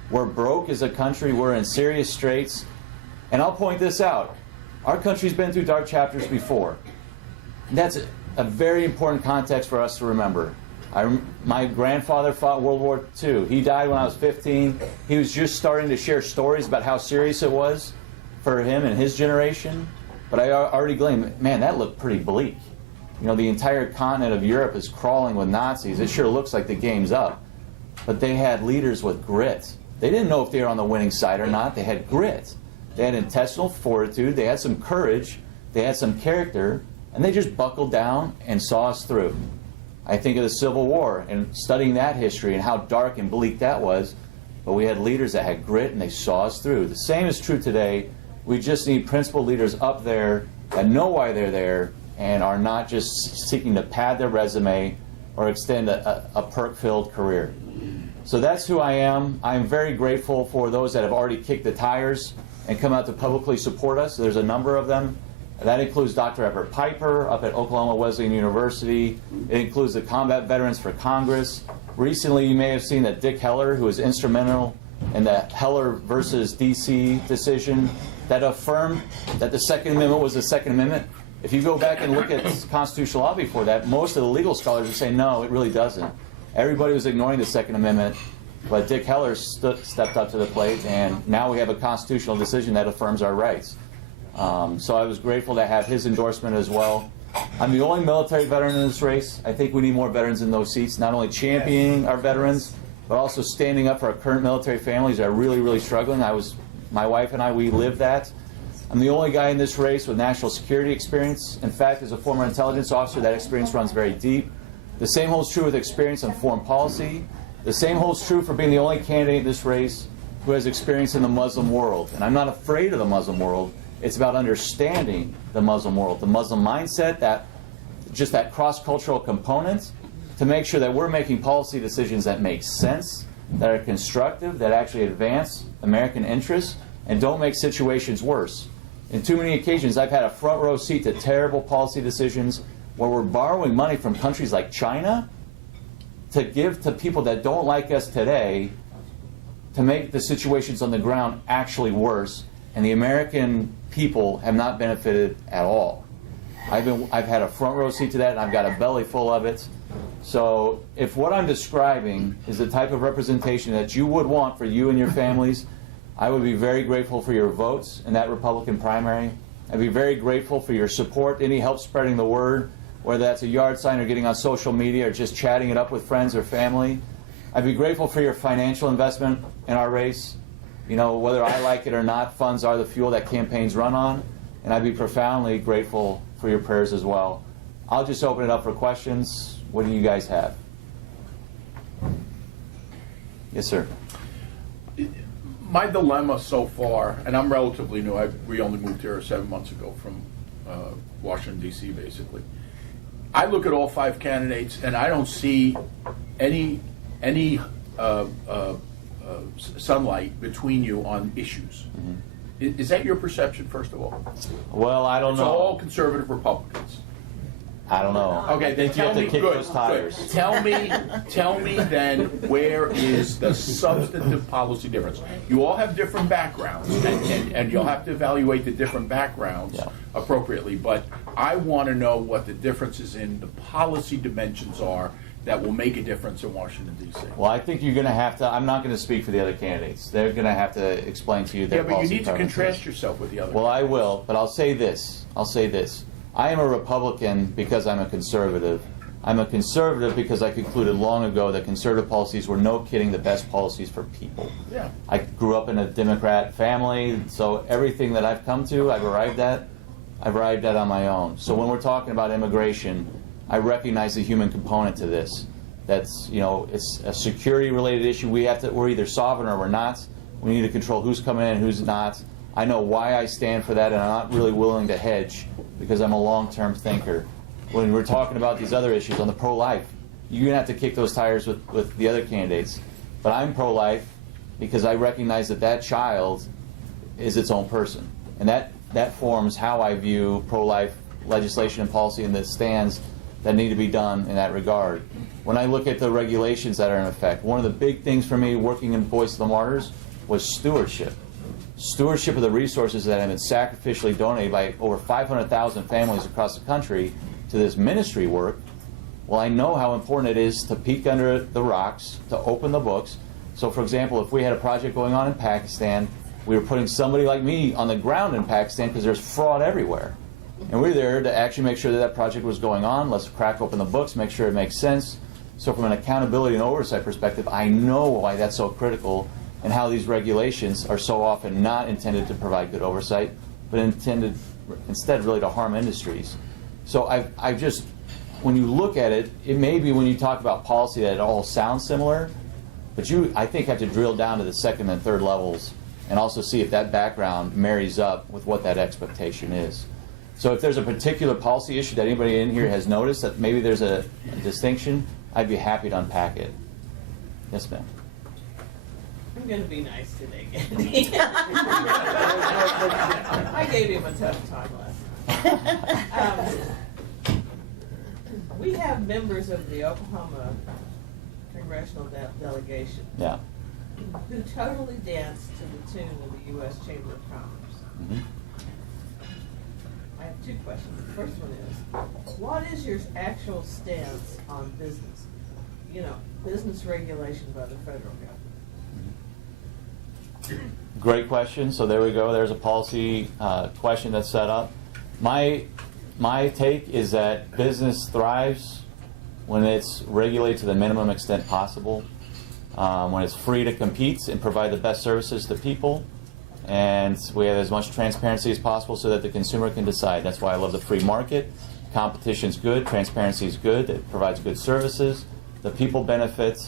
We're broke as a country. We're in serious straits. And I'll point this out. Our country's been through dark chapters before. That's a very important context for us to remember. My grandfather fought World War II. He died when I was 15. He was just starting to share stories about how serious it was for him and his generation. But I already gleaned, man, that looked pretty bleak. The entire continent of Europe is crawling with Nazis. It sure looks like the game's up. But they had leaders with grit. They didn't know if they were on the winning side or not. They had grit. They had intestinal fortitude. They had some courage. They had some character. And they just buckled down and saw us through. I think of the Civil War and studying that history and how dark and bleak that was. But we had leaders that had grit, and they saw us through. The same is true today. We just need principled leaders up there that know why they're there and are not just seeking to pad their resume or extend a perk-filled career. So that's who I am. I'm very grateful for those that have already kicked the tires and come out to publicly support us. There's a number of them. That includes Dr. Everett Piper up at Oklahoma Wesleyan University. It includes the Combat Veterans for Congress. Recently, you may have seen that Dick Heller, who was instrumental in the Heller versus D.C. decision that affirmed that the Second Amendment was the Second Amendment. If you go back and look at constitutional law before that, most of the legal scholars would say, no, it really doesn't. Everybody was ignoring the Second Amendment, but Dick Heller stepped up to the plate, and now we have a constitutional decision that affirms our rights. So I was grateful to have his endorsement as well. I'm the only military veteran in this race. I think we need more veterans in those seats, not only championing our veterans, but also standing up for our current military families that are really, really struggling. My wife and I, we live that. I'm the only guy in this race with national security experience. In fact, as a former intelligence officer, that experience runs very deep. The same holds true with experience in foreign policy. The same holds true for being the only candidate in this race who has experience in the Muslim world. And I'm not afraid of the Muslim world. It's about understanding the Muslim world, the Muslim mindset, that cross-cultural component, to make sure that we're making policy decisions that make sense, that are constructive, that actually advance American interests, and don't make situations worse. In too many occasions, I've had a front row seat to terrible policy decisions where we're borrowing money from countries like China to give to people that don't like us today to make the situations on the ground actually worse, and the American people have not benefited at all. I've had a front row seat to that, and I've got a belly full of it. So if what I'm describing is the type of representation that you would want for you and your families, I would be very grateful for your votes in that Republican primary. I'd be very grateful for your support, any help spreading the word, whether that's a yard sign or getting on social media or just chatting it up with friends or family. I'd be grateful for your financial investment in our race. You know, whether I like it or not, funds are the fuel that campaigns run on. And I'd be profoundly grateful for your prayers as well. I'll just open it up for questions. What do you guys have? Yes, sir. My dilemma so far, and I'm relatively new, we only moved here 7 months ago from Washington, D.C., basically. I look at all 5 candidates, and I don't see any sunlight between you on issues. Mm-hmm. Is that your perception, first of all? Well, I don't know. It's all conservative Republicans. I don't know. Okay, then tell me. Good. Tell me then, where is the substantive policy difference? You all have different backgrounds, and you'll have to evaluate the different backgrounds appropriately. But I want to know what the differences in the policy dimensions are that will make a difference in Washington, D.C. Well, I think you're going to have to. I'm not going to speak for the other candidates. They're going to have to explain to you their policy. Yeah, but you need to contrast yourself with the other. Well, I will, but I'll say this. I am a Republican because I'm a conservative. I'm a conservative because I concluded long ago that conservative policies were, no kidding, the best policies for people. Yeah. I grew up in a Democrat family, so everything that I've come to, I've arrived at on my own. So when we're talking about immigration, I recognize the human component to this. That's, it's a security-related issue. We're either sovereign or we're not. We need to control who's coming in and who's not. I know why I stand for that, and I'm not really willing to hedge because I'm a long-term thinker. When we're talking about these other issues on the pro-life, you're going to have to kick those tires with the other candidates. But I'm pro-life because I recognize that child is its own person. And that forms how I view pro-life legislation and policy and the stands that need to be done in that regard. When I look at the regulations that are in effect, one of the big things for me working in Voice of the Martyrs was stewardship. Stewardship of the resources that have been sacrificially donated by over 500,000 families across the country to this ministry work. Well, I know how important it is to peek under the rocks, to open the books. So, for example, if we had a project going on in Pakistan, we were putting somebody like me on the ground in Pakistan because there's fraud everywhere. And we're there to actually make sure that project was going on. Let's crack open the books, make sure it makes sense. So from an accountability and oversight perspective, I know why that's so critical and how these regulations are so often not intended to provide good oversight, but intended instead really to harm industries. So I've just, when you look at it, it may be when you talk about policy that it all sounds similar, but you, I think, have to drill down to the second and third levels and also see if that background marries up with what that expectation is. So if there's a particular policy issue that anybody in here has noticed that maybe there's a distinction, I'd be happy to unpack it. Yes, ma'am. I'm gonna be nice today, Andy. I gave him a tough time last night. We have members of the Oklahoma congressional delegation Yeah. who totally dance to the tune of the U.S. Chamber of Commerce. Mhm. I have two questions. The first one is, what is your actual stance on business? You know, business regulation by the federal government. Great question. So there we go. There's a policy question that's set up. My take is that business thrives when it's regulated to the minimum extent possible, when it's free to compete and provide the best services to people, and we have as much transparency as possible so that the consumer can decide. That's why I love the free market. Competition's good, transparency is good, it provides good services, the people benefit,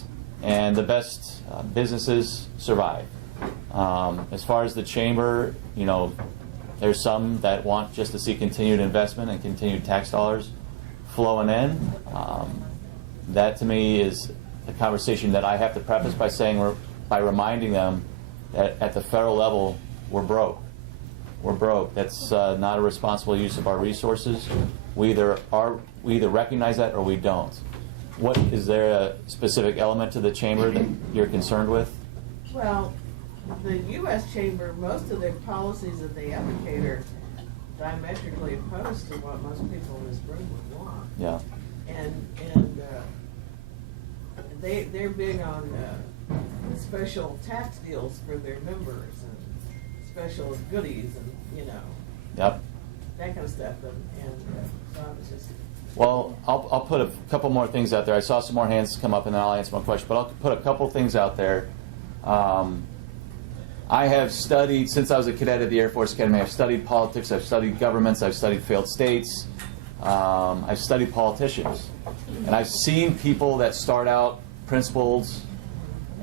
and the best businesses survive. As far as the chamber, you know, there's some that want just to see continued investment and continued tax dollars flowing in. That to me is a conversation that I have to preface by saying, by reminding them that at the federal level, we're broke. We're broke. That's not a responsible use of our resources. We either recognize that or we don't. What is there a specific element to the chamber that you're concerned with? Well, the U.S. Chamber, most of their policies that they advocate are diametrically opposed to what most people in this room would want. Yeah. And they're big on special tax deals for their members and special goodies and, you know, Yep. that kind of stuff. And so I was just... Well, I'll put a couple more things out there. I saw some more hands come up, and then I'll answer my question. But I'll put a couple things out there. I have studied, since I was a cadet at the Air Force Academy, I've studied politics, I've studied governments, I've studied failed states, I've studied politicians. And I've seen people that start out principled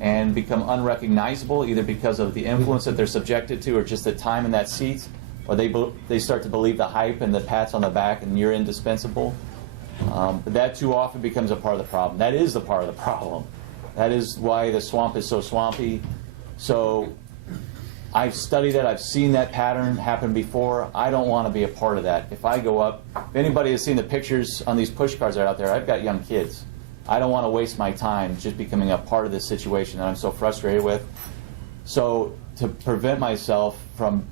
and become unrecognizable, either because of the influence that they're subjected to or just the time in that seat, or they start to believe the hype and the pats on the back and you're indispensable. But that too often becomes a part of the problem. That is the part of the problem. That is why the swamp is so swampy. So I've studied it. I've seen that pattern happen before. I don't want to be a part of that. If I go up, if anybody has seen the pictures on these push cards that are out there, I've got young kids. I don't want to waste my time just becoming a part of this situation that I'm so frustrated with. So to prevent myself from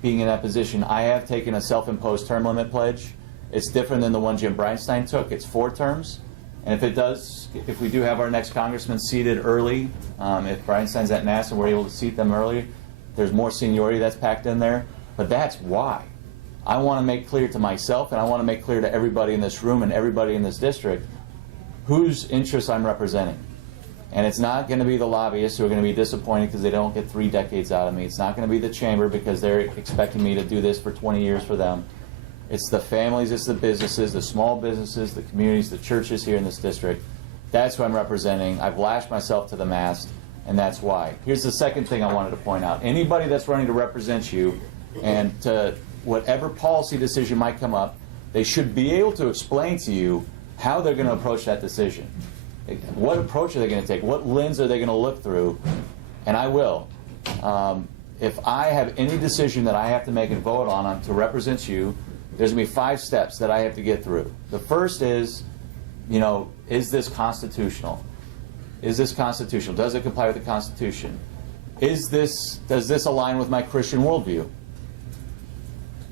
being in that position, I have taken a self-imposed term limit pledge. It's different than the one Jim Bridenstine took. It's 4 terms. And if we do have our next congressman seated early, if Bridenstine's at NASA and we're able to seat them early, there's more seniority that's packed in there. But that's why. I want to make clear to myself, and I want to make clear to everybody in this room and everybody in this district, whose interests I'm representing. And it's not going to be the lobbyists who are going to be disappointed because they don't get 3 decades out of me. It's not going to be the chamber because they're expecting me to do this for 20 years for them. It's the families, it's the businesses, the small businesses, the communities, the churches here in this district. That's who I'm representing. I've lashed myself to the mast, and that's why. Here's the second thing I wanted to point out. Anybody that's running to represent you, and to whatever policy decision might come up, they should be able to explain to you how they're going to approach that decision. What approach are they going to take? What lens are they going to look through? And I will. If I have any decision that I have to make and vote on to represent you, there's going to be 5 steps that I have to get through. The first is, is this constitutional? Is this constitutional? Does it comply with the Constitution? Does this align with my Christian worldview?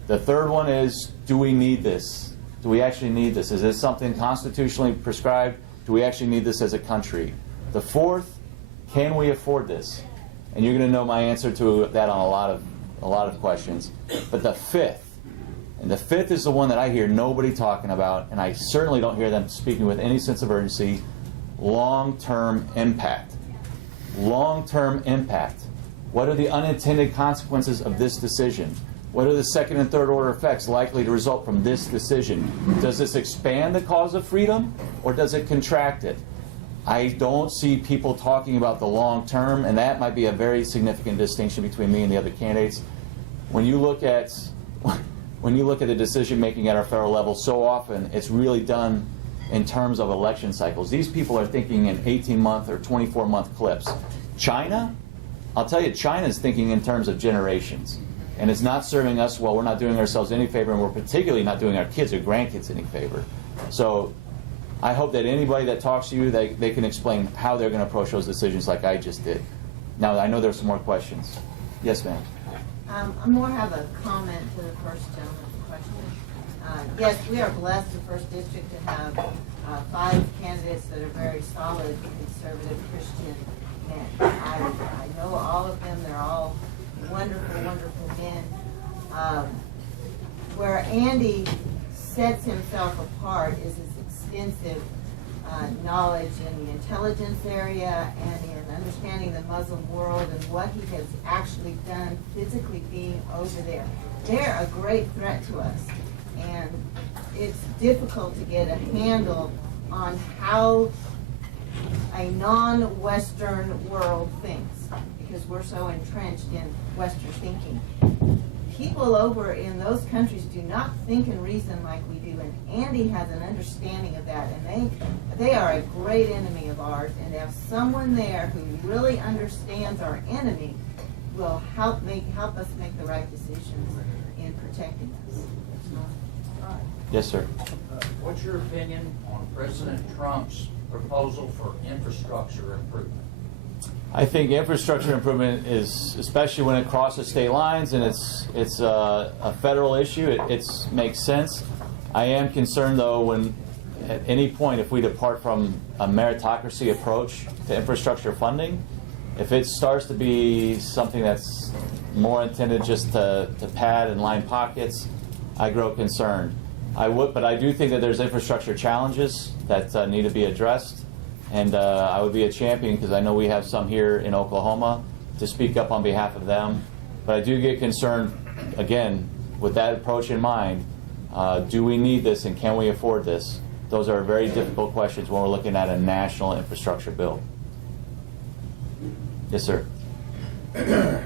The third one is, do we need this? Do we actually need this? Is this something constitutionally prescribed? Do we actually need this as a country? The fourth, can we afford this? And you're going to know my answer to that on a lot of questions. But the fifth is the one that I hear nobody talking about, and I certainly don't hear them speaking with any sense of urgency: long-term impact. Long-term impact. What are the unintended consequences of this decision? What are the second and third order effects likely to result from this decision? Does this expand the cause of freedom, or does it contract it? I don't see people talking about the long term, and that might be a very significant distinction between me and the other candidates. When you look at the decision making at our federal level, so often it's really done in terms of election cycles. These people are thinking in 18-month or 24-month clips. China I'll tell you, China's thinking in terms of generations. And it's not serving us well. We're not doing ourselves any favor, and we're particularly not doing our kids or grandkids any favor. So I hope that anybody that talks to you, they can explain how they're going to approach those decisions like I just did. Now, I know there's some more questions. Yes, ma'am. I more have a comment to the first gentleman's question. Yes, we are blessed, the first district, to have 5 candidates that are very solid conservative Christian men. I know all of them. They're all wonderful, wonderful men. Where Andy sets himself apart is his extensive knowledge in the intelligence area and in understanding the Muslim world and what he has actually done physically being over there. They're a great threat to us, and it's difficult to get a handle on how a non-Western world thinks, because we're so entrenched in Western thinking. People over in those countries do not think and reason like we do, and Andy has an understanding of that, and they are a great enemy of ours, and to have someone there who really understands our enemy will help us make the right decisions in protecting us. Yes, sir. What's your opinion on President Trump's proposal for infrastructure improvement? I think infrastructure improvement is, especially when it crosses state lines and it's a federal issue, it makes sense. I am concerned, though, when at any point if we depart from a meritocracy approach to infrastructure funding, if it starts to be something that's more intended just to pad and line pockets, I grow concerned. But I do think that there's infrastructure challenges that need to be addressed. And I would be a champion, because I know we have some here in Oklahoma, to speak up on behalf of them. But I do get concerned, again, with that approach in mind. Do we need this, and can we afford this? Those are very difficult questions when we're looking at a national infrastructure bill. Yes, sir. The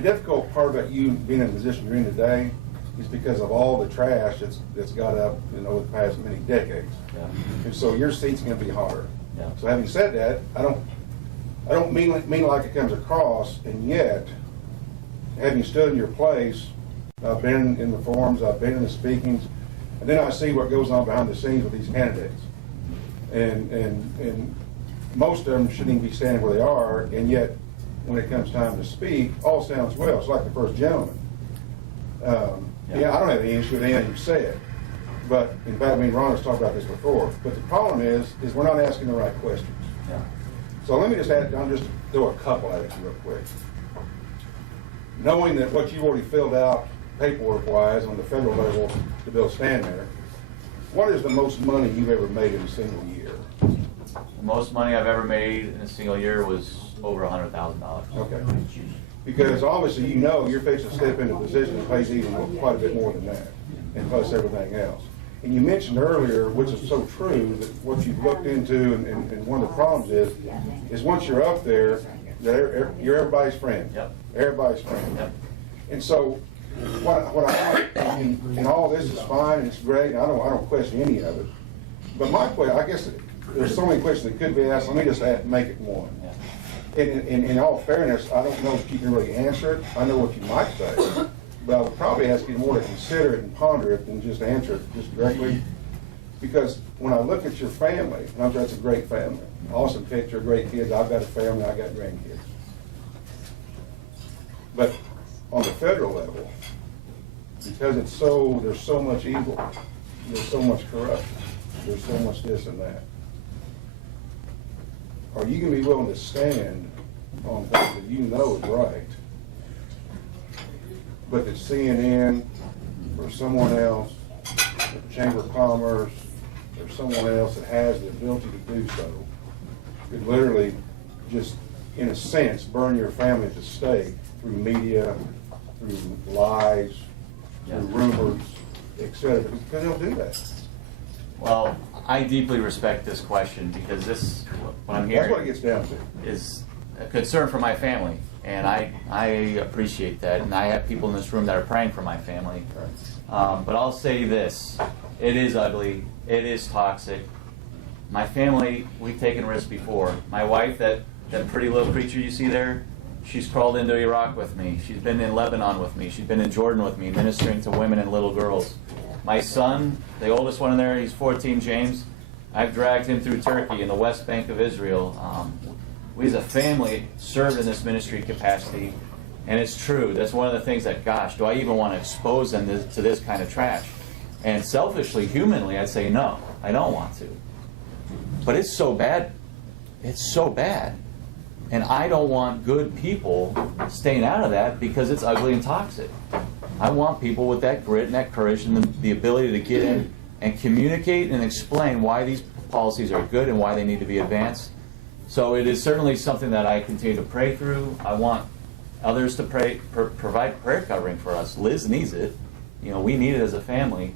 difficult part about you being in the position you're in today is because of all the trash that's got up over the past many decades. Yeah. And so your seat's going to be harder. Yeah. So having said that, I don't mean like it comes across, and yet, having stood in your place, I've been in the forums, I've been in the speakings, and then I see what goes on behind the scenes with these candidates. And most of them shouldn't even be standing where they are, and yet, when it comes time to speak, all sounds well. It's like the first gentleman. Yeah, I don't have any issue with anything you said. But in fact, me and Ron has talked about this before. But the problem is we're not asking the right questions. Yeah. So let me just throw a couple at you real quick. Knowing that what you've already filled out paperwork-wise on the federal level to build stand there, what is the most money you've ever made in a single year? The most money I've ever made in a single year was over $100,000. Okay. Because obviously you're fixing to step into a position that pays even quite a bit more than that, and plus everything else. And you mentioned earlier, which is so true, that what you've looked into, and one of the problems is once you're up there, you're everybody's friend. Yep. Everybody's friend. Yep. And so what I like, and all this is fine and it's great, and I don't question any of it. But my question, I guess there's so many questions that could be asked. Let me just make it one. Yeah. And in all fairness, I don't know if you can really answer it. I know what you might say, but I would probably ask you more to consider it and ponder it than just answer it just directly. Because when I look at your family, and that's a great family, awesome picture, great kids. I've got a family, I've got grandkids. But on the federal level, because there's so much evil, there's so much corruption, there's so much this and that. Are you going to be willing to stand on things that you know is right, but that CNN or someone else, the Chamber of Commerce, or someone else that has the ability to do so, could literally just, in a sense, burn your family at the stake through media, through lies, through rumors, etc. Because they'll do that. Well, I deeply respect this question, because what I'm hearing, that's what it gets down to, is a concern for my family, and I appreciate that, and I have people in this room that are praying for my family. But I'll say this: it is ugly, it is toxic. My family, we've taken risks before. My wife, that that pretty little creature you see there, she's crawled into Iraq with me. She's been in Lebanon with me. She's been in Jordan with me, ministering to women and little girls. My son, the oldest one in there, he's 14, James. I've dragged him through Turkey and the West Bank of Israel. We as a family served in this ministry capacity, and it's true. That's one of the things that, gosh, do I even want to expose them to this kind of trash? And selfishly, humanly, I'd say no, I don't want to. But it's so bad. It's so bad. And I don't want good people staying out of that because it's ugly and toxic. I want people with that grit and that courage and the ability to get in and communicate and explain why these policies are good and why they need to be advanced. So it is certainly something that I continue to pray through. I want others to provide prayer covering for us. Liz needs it. You know, we need it as a family.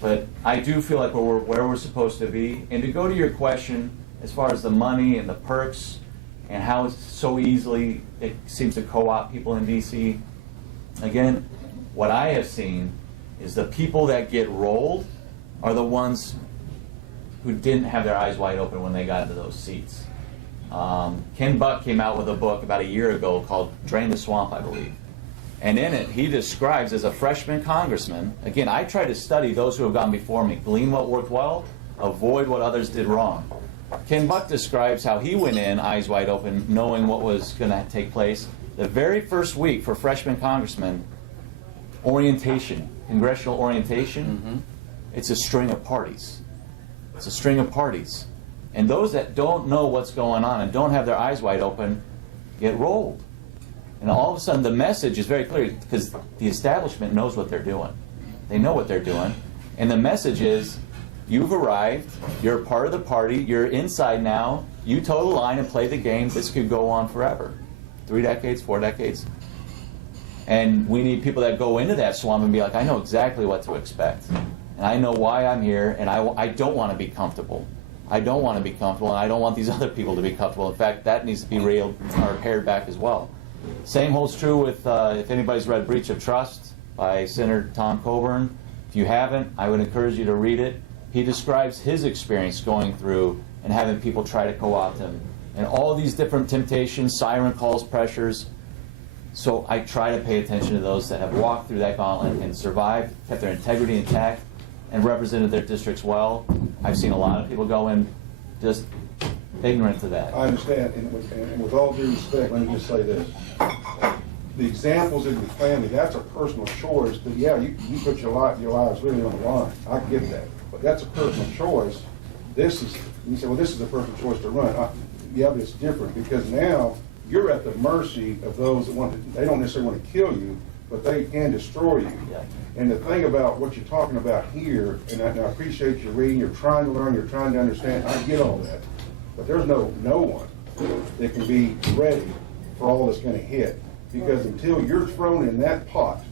But I do feel like we're where we're supposed to be. And to go to your question, as far as the money and the perks and how it's so easily it seems to co-opt people in D.C., again, what I have seen is the people that get rolled are the ones who didn't have their eyes wide open when they got into those seats. Ken Buck came out with a book about a year ago called Drain the Swamp, I believe. And in it, he describes as a freshman congressman, again, I try to study those who have gone before me, glean what worked well, avoid what others did wrong. Ken Buck describes how he went in, eyes wide open, knowing what was going to take place. The very first week for freshman congressmen, orientation, congressional orientation, it's a string of parties. It's a string of parties. And those that don't know what's going on and don't have their eyes wide open get rolled. And all of a sudden the message is very clear because the establishment knows what they're doing. They know what they're doing. And the message is, you've arrived, you're a part of the party, you're inside now, you toe the line and play the game, this could go on forever. 3 decades, 4 decades. And we need people that go into that swamp and be like, I know exactly what to expect. And I know why I'm here, and I don't want to be comfortable. I don't want to be comfortable, and I don't want these other people to be comfortable. In fact, that needs to be pared back as well. Same holds true with, if anybody's read Breach of Trust by Senator Tom Coburn. If you haven't, I would encourage you to read it. He describes his experience going through and having people try to co-opt him. And all these different temptations, siren calls, pressures. So I try to pay attention to those that have walked through that gauntlet and survived, kept their integrity intact, and represented their districts well. I've seen a lot of people go in just ignorant to that. I understand, and with all due respect, let me just say this. The examples in your family, that's a personal choice, but yeah, you put your lives really on the line. I get that. But that's a personal choice. This is, you say, well, this is a personal choice to run. Yeah, but it's different because now you're at the mercy of those that they don't necessarily want to kill you, but they can destroy you. Yeah. And the thing about what you're talking about here, and I appreciate your reading, you're trying to learn, you're trying to understand, I get all that. But there's no one that can be ready for all that's going to hit. Because until you're thrown in that pot,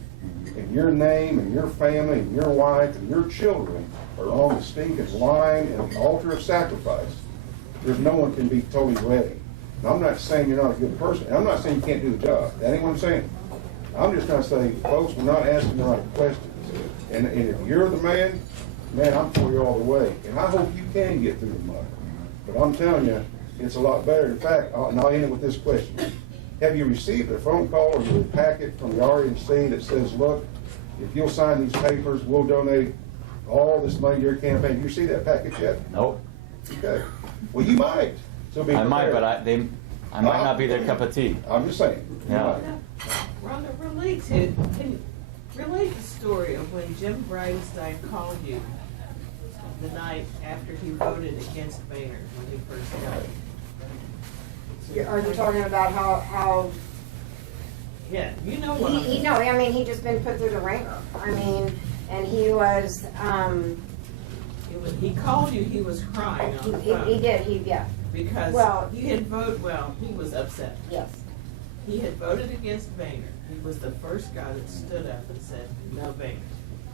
and your name and your family and your wife and your children are on the stinking line and the altar of sacrifice, there's no one can be totally ready. And I'm not saying you're not a good person. And I'm not saying you can't do the job. That ain't what I'm saying. I'm just trying to say, folks, we're not asking the right questions. And if you're the man, I'm for you all the way. And I hope you can get through the mud. But I'm telling you, it's a lot better. In fact, and I'll end it with this question. Have you received a phone call or a packet from the RNC that says, look, if you'll sign these papers, we'll donate all this money to your campaign? Have you see that package yet? Nope. Okay. Well, you might. So be I might, prepared. but I might not be their cup of tea. I'm just saying. Yeah. Rhonda, relate the story of when Jim Bridenstine called you the night after he voted against Boehner when he first got it. Are you talking about how Yeah, you know what he's just been put through the ringer. I mean, and he was, he called you, he was crying on the phone. he did, yeah. Because he had voted, he was upset. Yes. He had voted against Boehner. He was the first guy that stood up and said, no Boehner.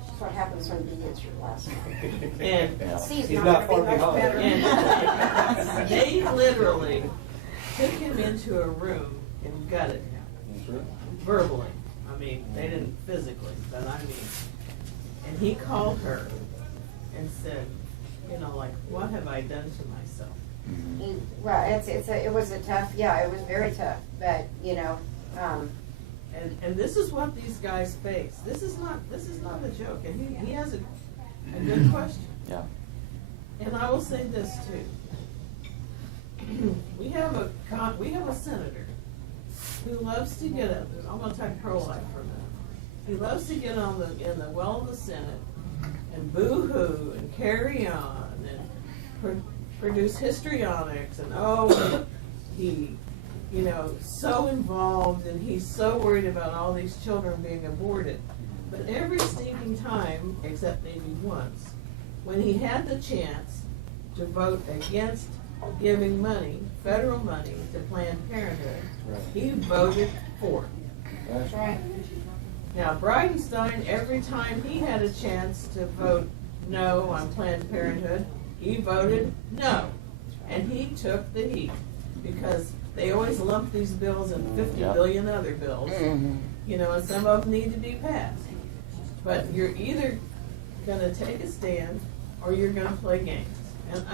That's what happens when B gets your last name. And C's not going to be much better. And they literally took him into a room and gutted him. Verbally. I mean, they didn't physically, but I mean. And he called her and said, what have I done to myself? Right, it was a tough, it was very tough, but, you know, And this is what these guys face. This is not a joke, and he has a good question. Yeah. And I will say this too. We have a senator who loves to get up. I'm going to talk pro-life for a minute. He loves to get in the well of the Senate and boo-hoo and carry on and produce histrionics and he so involved and he's so worried about all these children being aborted. But every stinking time, except maybe once, when he had the chance to vote against giving money, federal money, to Planned Parenthood, he voted for it. that's right. Now, Bridenstine, every time he had a chance to vote no on Planned Parenthood, he voted no. And he took the heat because they always lump these bills in 50 billion other bills, you know, and some of them need to be passed. But you're either going to take a stand or you're going to play games. And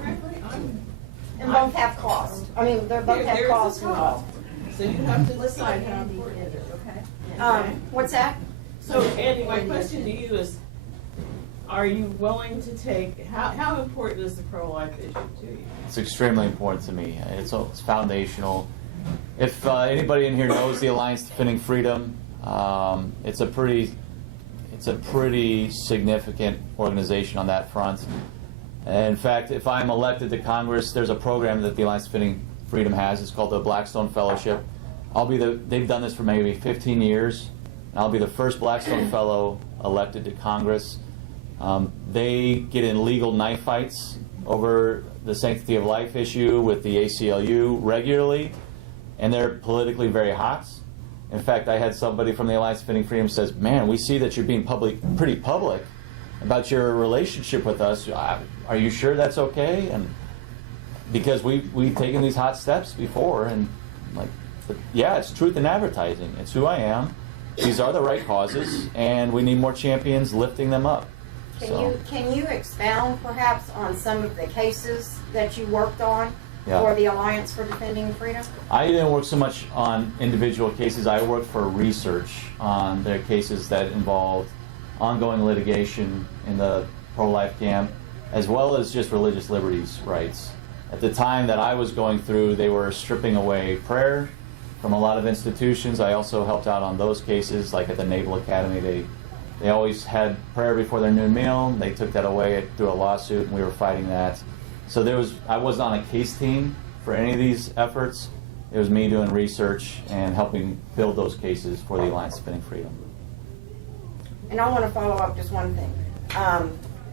frankly, And both have cost. I mean, they're both have cost involved. So you have to decide how important it is, okay? What's that? So, Andy, my question to you is, are you willing to take, how important is the pro-life issue to you? It's extremely important to me. It's foundational. If anybody in here knows the Alliance Defending Freedom, it's a pretty significant organization on that front. In fact, if I'm elected to Congress, there's a program that the Alliance Defending Freedom has. It's called the Blackstone Fellowship. They've done this for maybe 15 years. And I'll be the first Blackstone Fellow elected to Congress. They get in legal knife fights over the sanctity of life issue with the ACLU regularly, and they're politically very hot. In fact, I had somebody from the Alliance Defending Freedom says, "Man, we see that you're being pretty public about your relationship with us. Are you sure that's okay?" And because we've taken these hot steps before, and it's truth in advertising. It's who I am. These are the right causes, and we need more champions lifting them up. Can you expound perhaps on some of the cases that you worked on for the Alliance for Defending Freedom? I didn't work so much on individual cases. I worked for research on their cases that involved ongoing litigation in the pro-life camp, as well as just religious liberties rights. At the time that I was going through, they were stripping away prayer from a lot of institutions. I also helped out on those cases, like at the Naval Academy. They always had prayer before their noon meal. They took that away through a lawsuit, and we were fighting that. So I wasn't on a case team for any of these efforts. It was me doing research and helping build those cases for the Alliance Defending Freedom. And I want to follow up just one thing.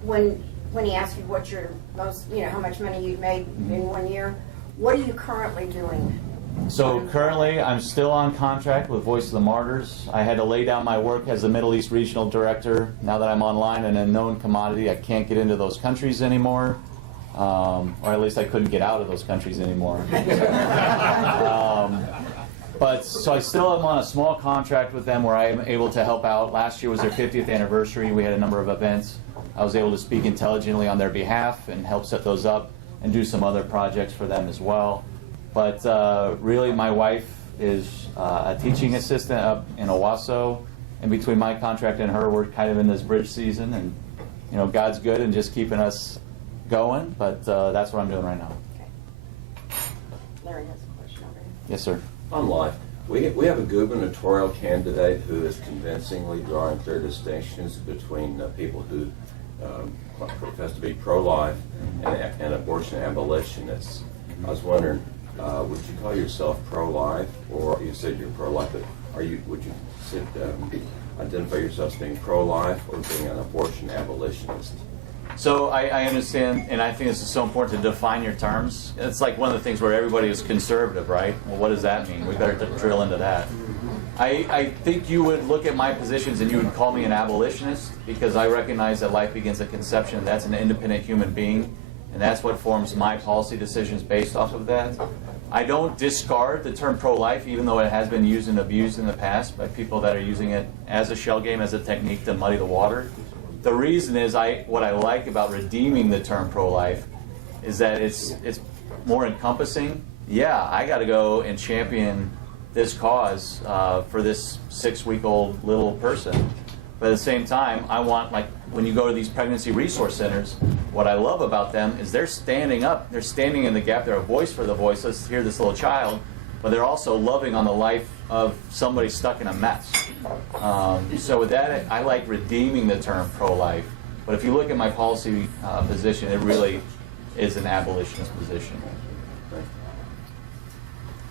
When he asked you what your most, how much money you've made in 1 year, what are you currently doing? So currently, I'm still on contract with Voice of the Martyrs. I had to lay down my work as the Middle East Regional Director. Now that I'm online and a known commodity, I can't get into those countries anymore. Or at least I couldn't get out of those countries anymore. So I still am on a small contract with them where I am able to help out. Last year was their 50th anniversary. We had a number of events. I was able to speak intelligently on their behalf and help set those up and do some other projects for them as well. But really, my wife is a teaching assistant up in Owasso. And between my contract and her, we're kind of in this bridge season. And, God's good and just keeping us going. But that's what I'm doing right now. Okay. Larry has a question over here. Yes, sir. On life, we have a gubernatorial candidate who is convincingly drawing clear distinctions between people who profess to be pro-life and abortion abolitionists. I was wondering, would you call yourself pro-life, or you said you're pro-life, but would you identify yourself as being pro-life or being an abortion abolitionist? So I understand, and I think this is so important to define your terms. It's like one of the things where everybody is conservative, right? Well, what does that mean? We better drill into that. I think you would look at my positions and you would call me an abolitionist because I recognize that life begins at conception, and that's an independent human being, and that's what forms my policy decisions based off of that. I don't discard the term pro-life, even though it has been used and abused in the past by people that are using it as a shell game, as a technique to muddy the water. The reason is what I like about redeeming the term pro-life is that it's more encompassing. Yeah, I got to go and champion this cause for this 6-week-old little person. But at the same time, I want, like, when you go to these pregnancy resource centers, what I love about them is they're standing up, they're standing in the gap, they're a voice for the voiceless, hear this little child, but they're also loving on the life of somebody stuck in a mess. So with that, I like redeeming the term pro-life. But if you look at my policy position, it really is an abolitionist position.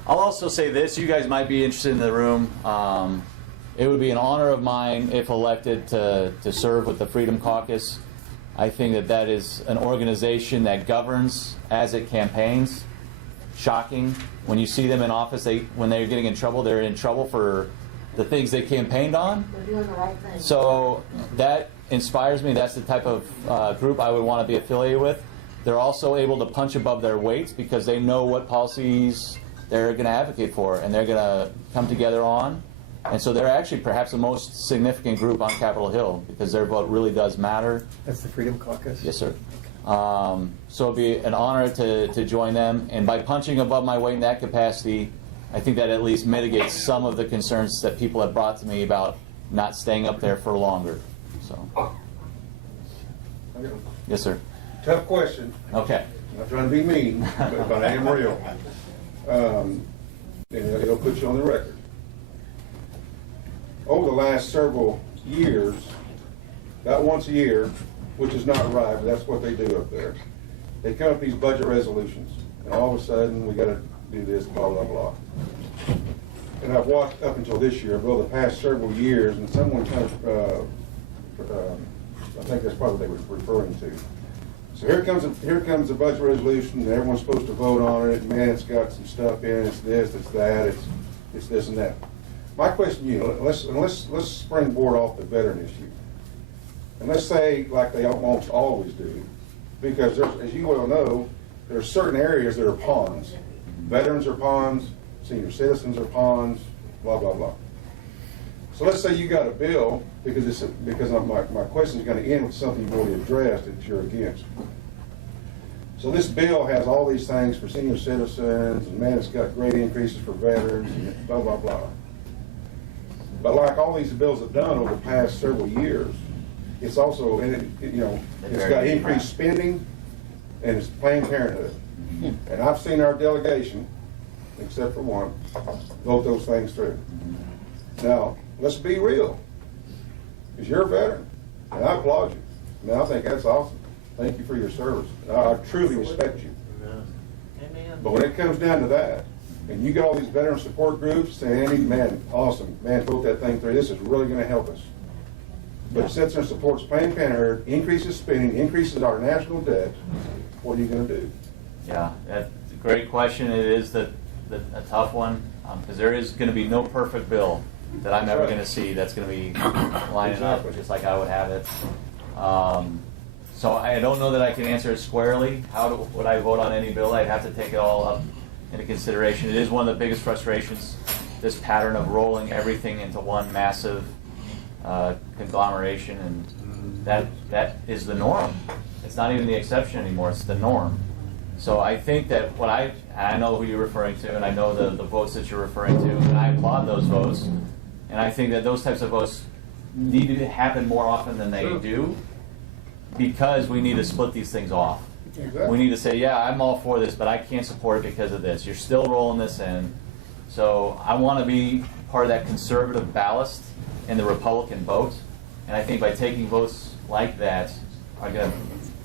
I'll also say this, you guys might be interested in the room. It would be an honor of mine, if elected, to serve with the Freedom Caucus. I think that that is an organization that governs as it campaigns. Shocking. When you see them in office, when they're getting in trouble, they're in trouble for the things they campaigned on. They're doing the right thing. So that inspires me. That's the type of group I would want to be affiliated with. They're also able to punch above their weights because they know what policies they're going to advocate for and they're going to come together on. And so they're actually perhaps the most significant group on Capitol Hill because their vote really does matter. That's the Freedom Caucus? Yes, sir. So it'd be an honor to join them. And by punching above my weight in that capacity, I think that at least mitigates some of the concerns that people have brought to me about not staying up there for longer. So. Yes, sir. Tough question. Okay. I'm not trying to be mean, but I am real. And it'll put you on the record. Over the last several years, about once a year, which is not right, but that's what they do up there, they come up with these budget resolutions. And all of a sudden, we got to do this, blah, blah, blah. And I've watched up until this year, over the past several years, and someone kind of, I think that's probably what they were referring to. So here comes the budget resolution, and everyone's supposed to vote on it. Man, it's got some stuff in it. It's this, it's that, it's this and that. My question to you, let's springboard off the veteran issue. And let's say, like they almost always do, because as you well know, there are certain areas that are pawns. Veterans are pawns, senior citizens are pawns, blah, blah, blah. So let's say you got a bill, because my question is going to end with something you've already addressed that you're against. So this bill has all these things for senior citizens, and man, it's got great increases for veterans, and blah, blah, blah. But like all these bills have done over the past several years, it's also, it's got increased spending, and it's Planned Parenthood. And I've seen our delegation, except for one, vote those things through. Now, let's be real. Because you're a veteran, and I applaud you. I mean, I think that's awesome. Thank you for your service. I truly respect you. Amen. But when it comes down to that, and you got all these veteran support groups saying, Andy, man, awesome, man, vote that thing through. This is really going to help us. But it sits there and supports Planned Parenthood, increases spending, increases our national debt. What are you going to do? Yeah, that's a great question. It is a tough one because there is going to be no perfect bill that I'm ever going to see that's going to be lining up just like I would have it. So I don't know that I can answer it squarely. Would I vote on any bill? I'd have to take it all up into consideration. It is one of the biggest frustrations, this pattern of rolling everything into one massive conglomeration, and that is the norm. It's not even the exception anymore, it's the norm. So I think that I know who you're referring to, and I know the votes that you're referring to, and I applaud those votes. And I think that those types of votes need to happen more often than they do, because we need to split these things off. Exactly. We need to say, yeah, I'm all for this, but I can't support it because of this. You're still rolling this in. So I want to be part of that conservative ballast in the Republican vote. And I think by taking votes like that are going to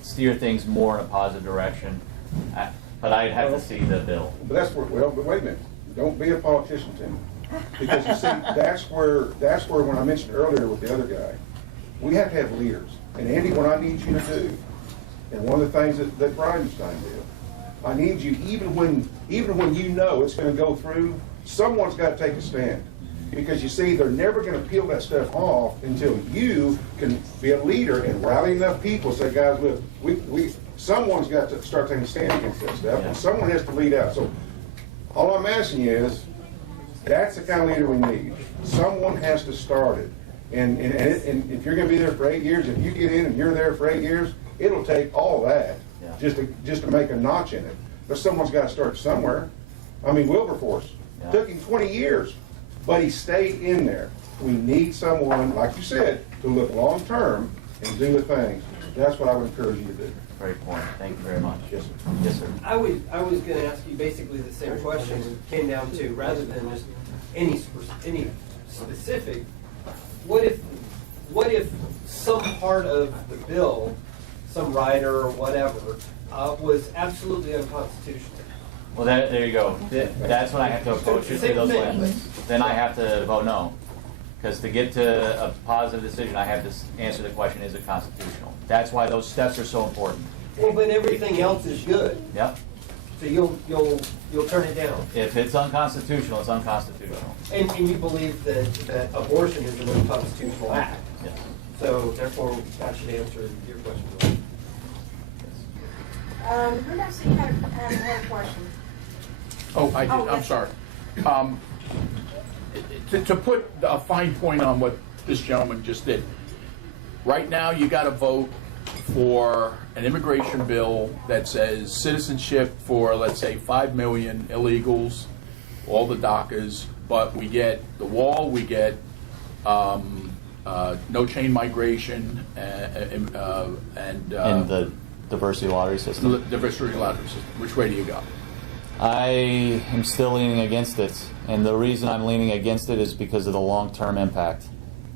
steer things more in a positive direction. But I'd have to see the bill. But that's where, but wait a minute. Don't be a politician, Tim. Because you see, that's where when I mentioned earlier with the other guy, we have to have leaders. And Andy, what I need you to do, and one of the things that Bridenstine did, I need you, even when you know it's going to go through, someone's got to take a stand. Because you see, they're never going to peel that stuff off until you can be a leader and rally enough people. Say, guys, look, someone's got to start taking a stand against that stuff, and someone has to lead out. So all I'm asking you is, that's the kind of leader we need. Someone has to start it. And if you're going to be there for 8 years, if you get in and you're there for 8 years, it'll take all that just to make a notch in it. But someone's got to start somewhere. I mean, Wilberforce took him 20 years, but he stayed in there. We need someone, like you said, to look long term and do the things. That's what I would encourage you to do. Great point. Thank you very much. Yes, sir. Yes, sir. I was going to ask you basically the same question. It came down to, rather than just any specific, what if some part of the bill, some rider or whatever, was absolutely unconstitutional? Well, there you go. That's when I have to approach you through those lenses. Then I have to vote no. Because to get to a positive decision, I have to answer the question, is it constitutional? That's why those steps are so important. Well, but everything else is good. Yep. So you'll turn it down. If it's unconstitutional, it's unconstitutional. And you believe that abortion is an unconstitutional act. Yes. So therefore, that should answer your question. Who else had a question? Oh, I did, I'm sorry. To put a fine point on what this gentleman just did, right now you got to vote for an immigration bill that says citizenship for, let's say, 5 million illegals, all the DACAs, but we get the wall, we get no chain migration, and the diversity lottery system. The diversity lottery system. Which way do you go? I am still leaning against it, and the reason I'm leaning against it is because of the long-term impact.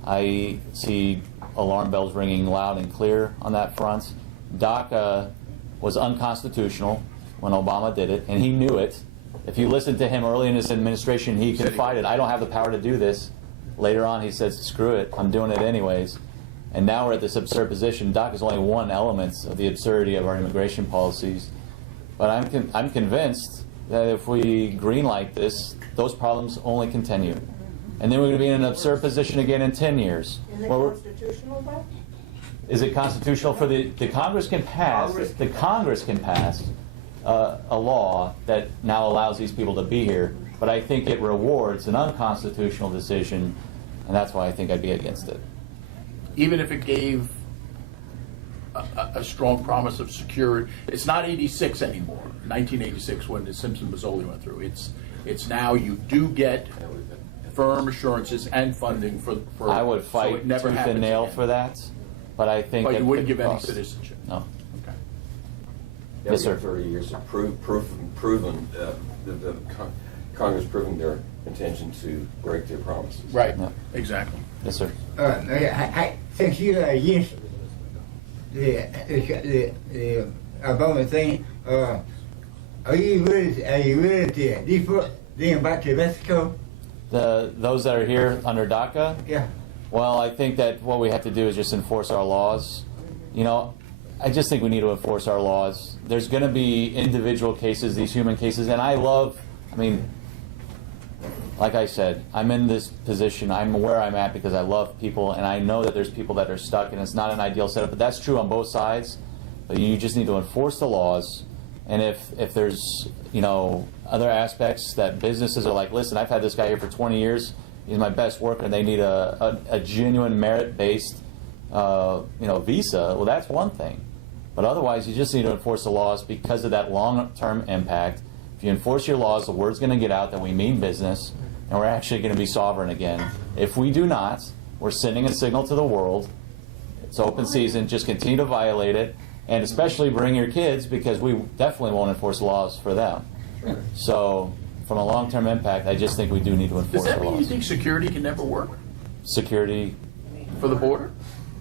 I see alarm bells ringing loud and clear on that front. DACA was unconstitutional when Obama did it, and he knew it. If you listen to him early in his administration, he confided, I don't have the power to do this. Later on, he says, screw it, I'm doing it anyways. And now we're at this absurd position. DACA is only one element of the absurdity of our immigration policies. But I'm convinced that if we greenlight this, those problems only continue. And then we're going to be in an absurd position again in 10 years. Is it constitutional though? Is it constitutional for the Congress can pass? The Congress can pass a law that now allows these people to be here, but I think it rewards an unconstitutional decision, and that's why I think I'd be against it. Even if it gave a strong promise of security, it's not 86 anymore. 1986 when the Simpson-Mazzoli went through. It's now you do get firm assurances and funding for I would fight so it never tooth happens and nail again. for that, but I think But you wouldn't give any cost. citizenship. No. Okay. Yes, sir. 30 years of proven the Congress proving their intention to break their promises. Right. Yeah. Exactly. Yes, sir. Since you are against the Obama thing, are you ready to deport them back to Mexico? Those that are here under DACA? Yeah. Well, I think that what we have to do is just enforce our laws. You know, I just think we need to enforce our laws. There's going to be individual cases, these human cases, and like I said, I'm in this position, I'm where I'm at because I love people, and I know that there's people that are stuck, and it's not an ideal setup, but that's true on both sides. But you just need to enforce the laws, and if there's, other aspects that businesses are like, listen, I've had this guy here for 20 years, he's my best worker, and they need a genuine merit-based, visa, well, that's one thing. But otherwise, you just need to enforce the laws because of that long-term impact. If you enforce your laws, the word's going to get out that we mean business, and we're actually going to be sovereign again. If we do not, we're sending a signal to the world. It's open season. Just continue to violate it, and especially bring your kids because we definitely won't enforce laws for them. So, from a long-term impact, I just think we do need to enforce Does that the mean you laws. think security can never work Security? for the border?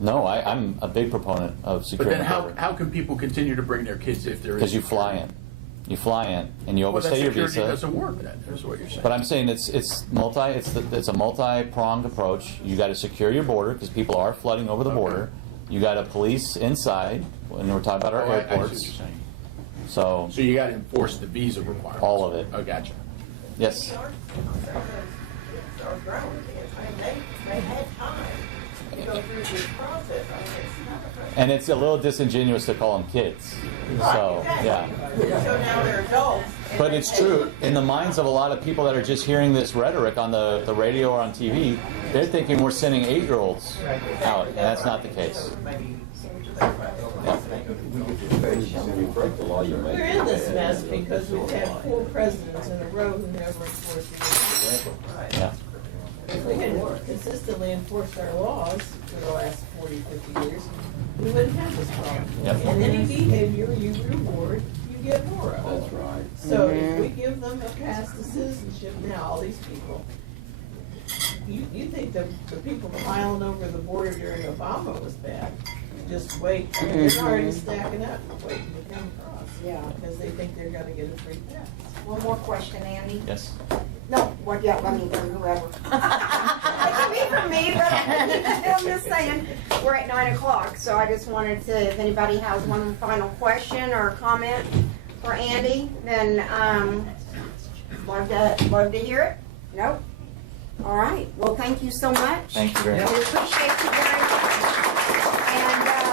No, I'm a big proponent of But security. then how can people continue to bring their kids if there is? Because you fly in. You fly in and you Well, that overstay your security visa. doesn't work then, is what you're saying. But I'm saying it's a multi-pronged approach. You got to secure your border because people are flooding over the border. You got to police inside when we're talking about our I see what airports. you're saying. So you got to enforce the visa requirements. all of it. Oh, gotcha. Yes. Are grown kids. They had time to go through this process. And it's a little disingenuous to call them kids. So yeah. So now they're adults. But it's true. In the minds of a lot of people that are just hearing this rhetoric on the radio or on TV, they're thinking we're sending 8-year-olds out, and that's not the case. Yeah. When you break the law, you make We're it in this bad. mess because we've had 4 presidents in a row who never enforced the law. Yeah. If we had consistently enforced our laws for the last 40, 50 years, we wouldn't have this problem. Yep. And any behavior you reward, you get more of. That's right. So if we give them a pass to citizenship now, all these people, you think the people piling over the border during Obama was bad? Just wait, they're already stacking up, waiting to come across. Yeah. Because they think they're gonna get a free pass. One more question, Andy. Yes. No, what, yeah, I mean, from whoever. It can be from me, but I'm just saying, we're at 9 o'clock, so I just wanted to, if anybody has one final question or comment for Andy, then, love to hear it. Nope. All right, well, thank you so much. Thank you very We much. appreciate you very much. And,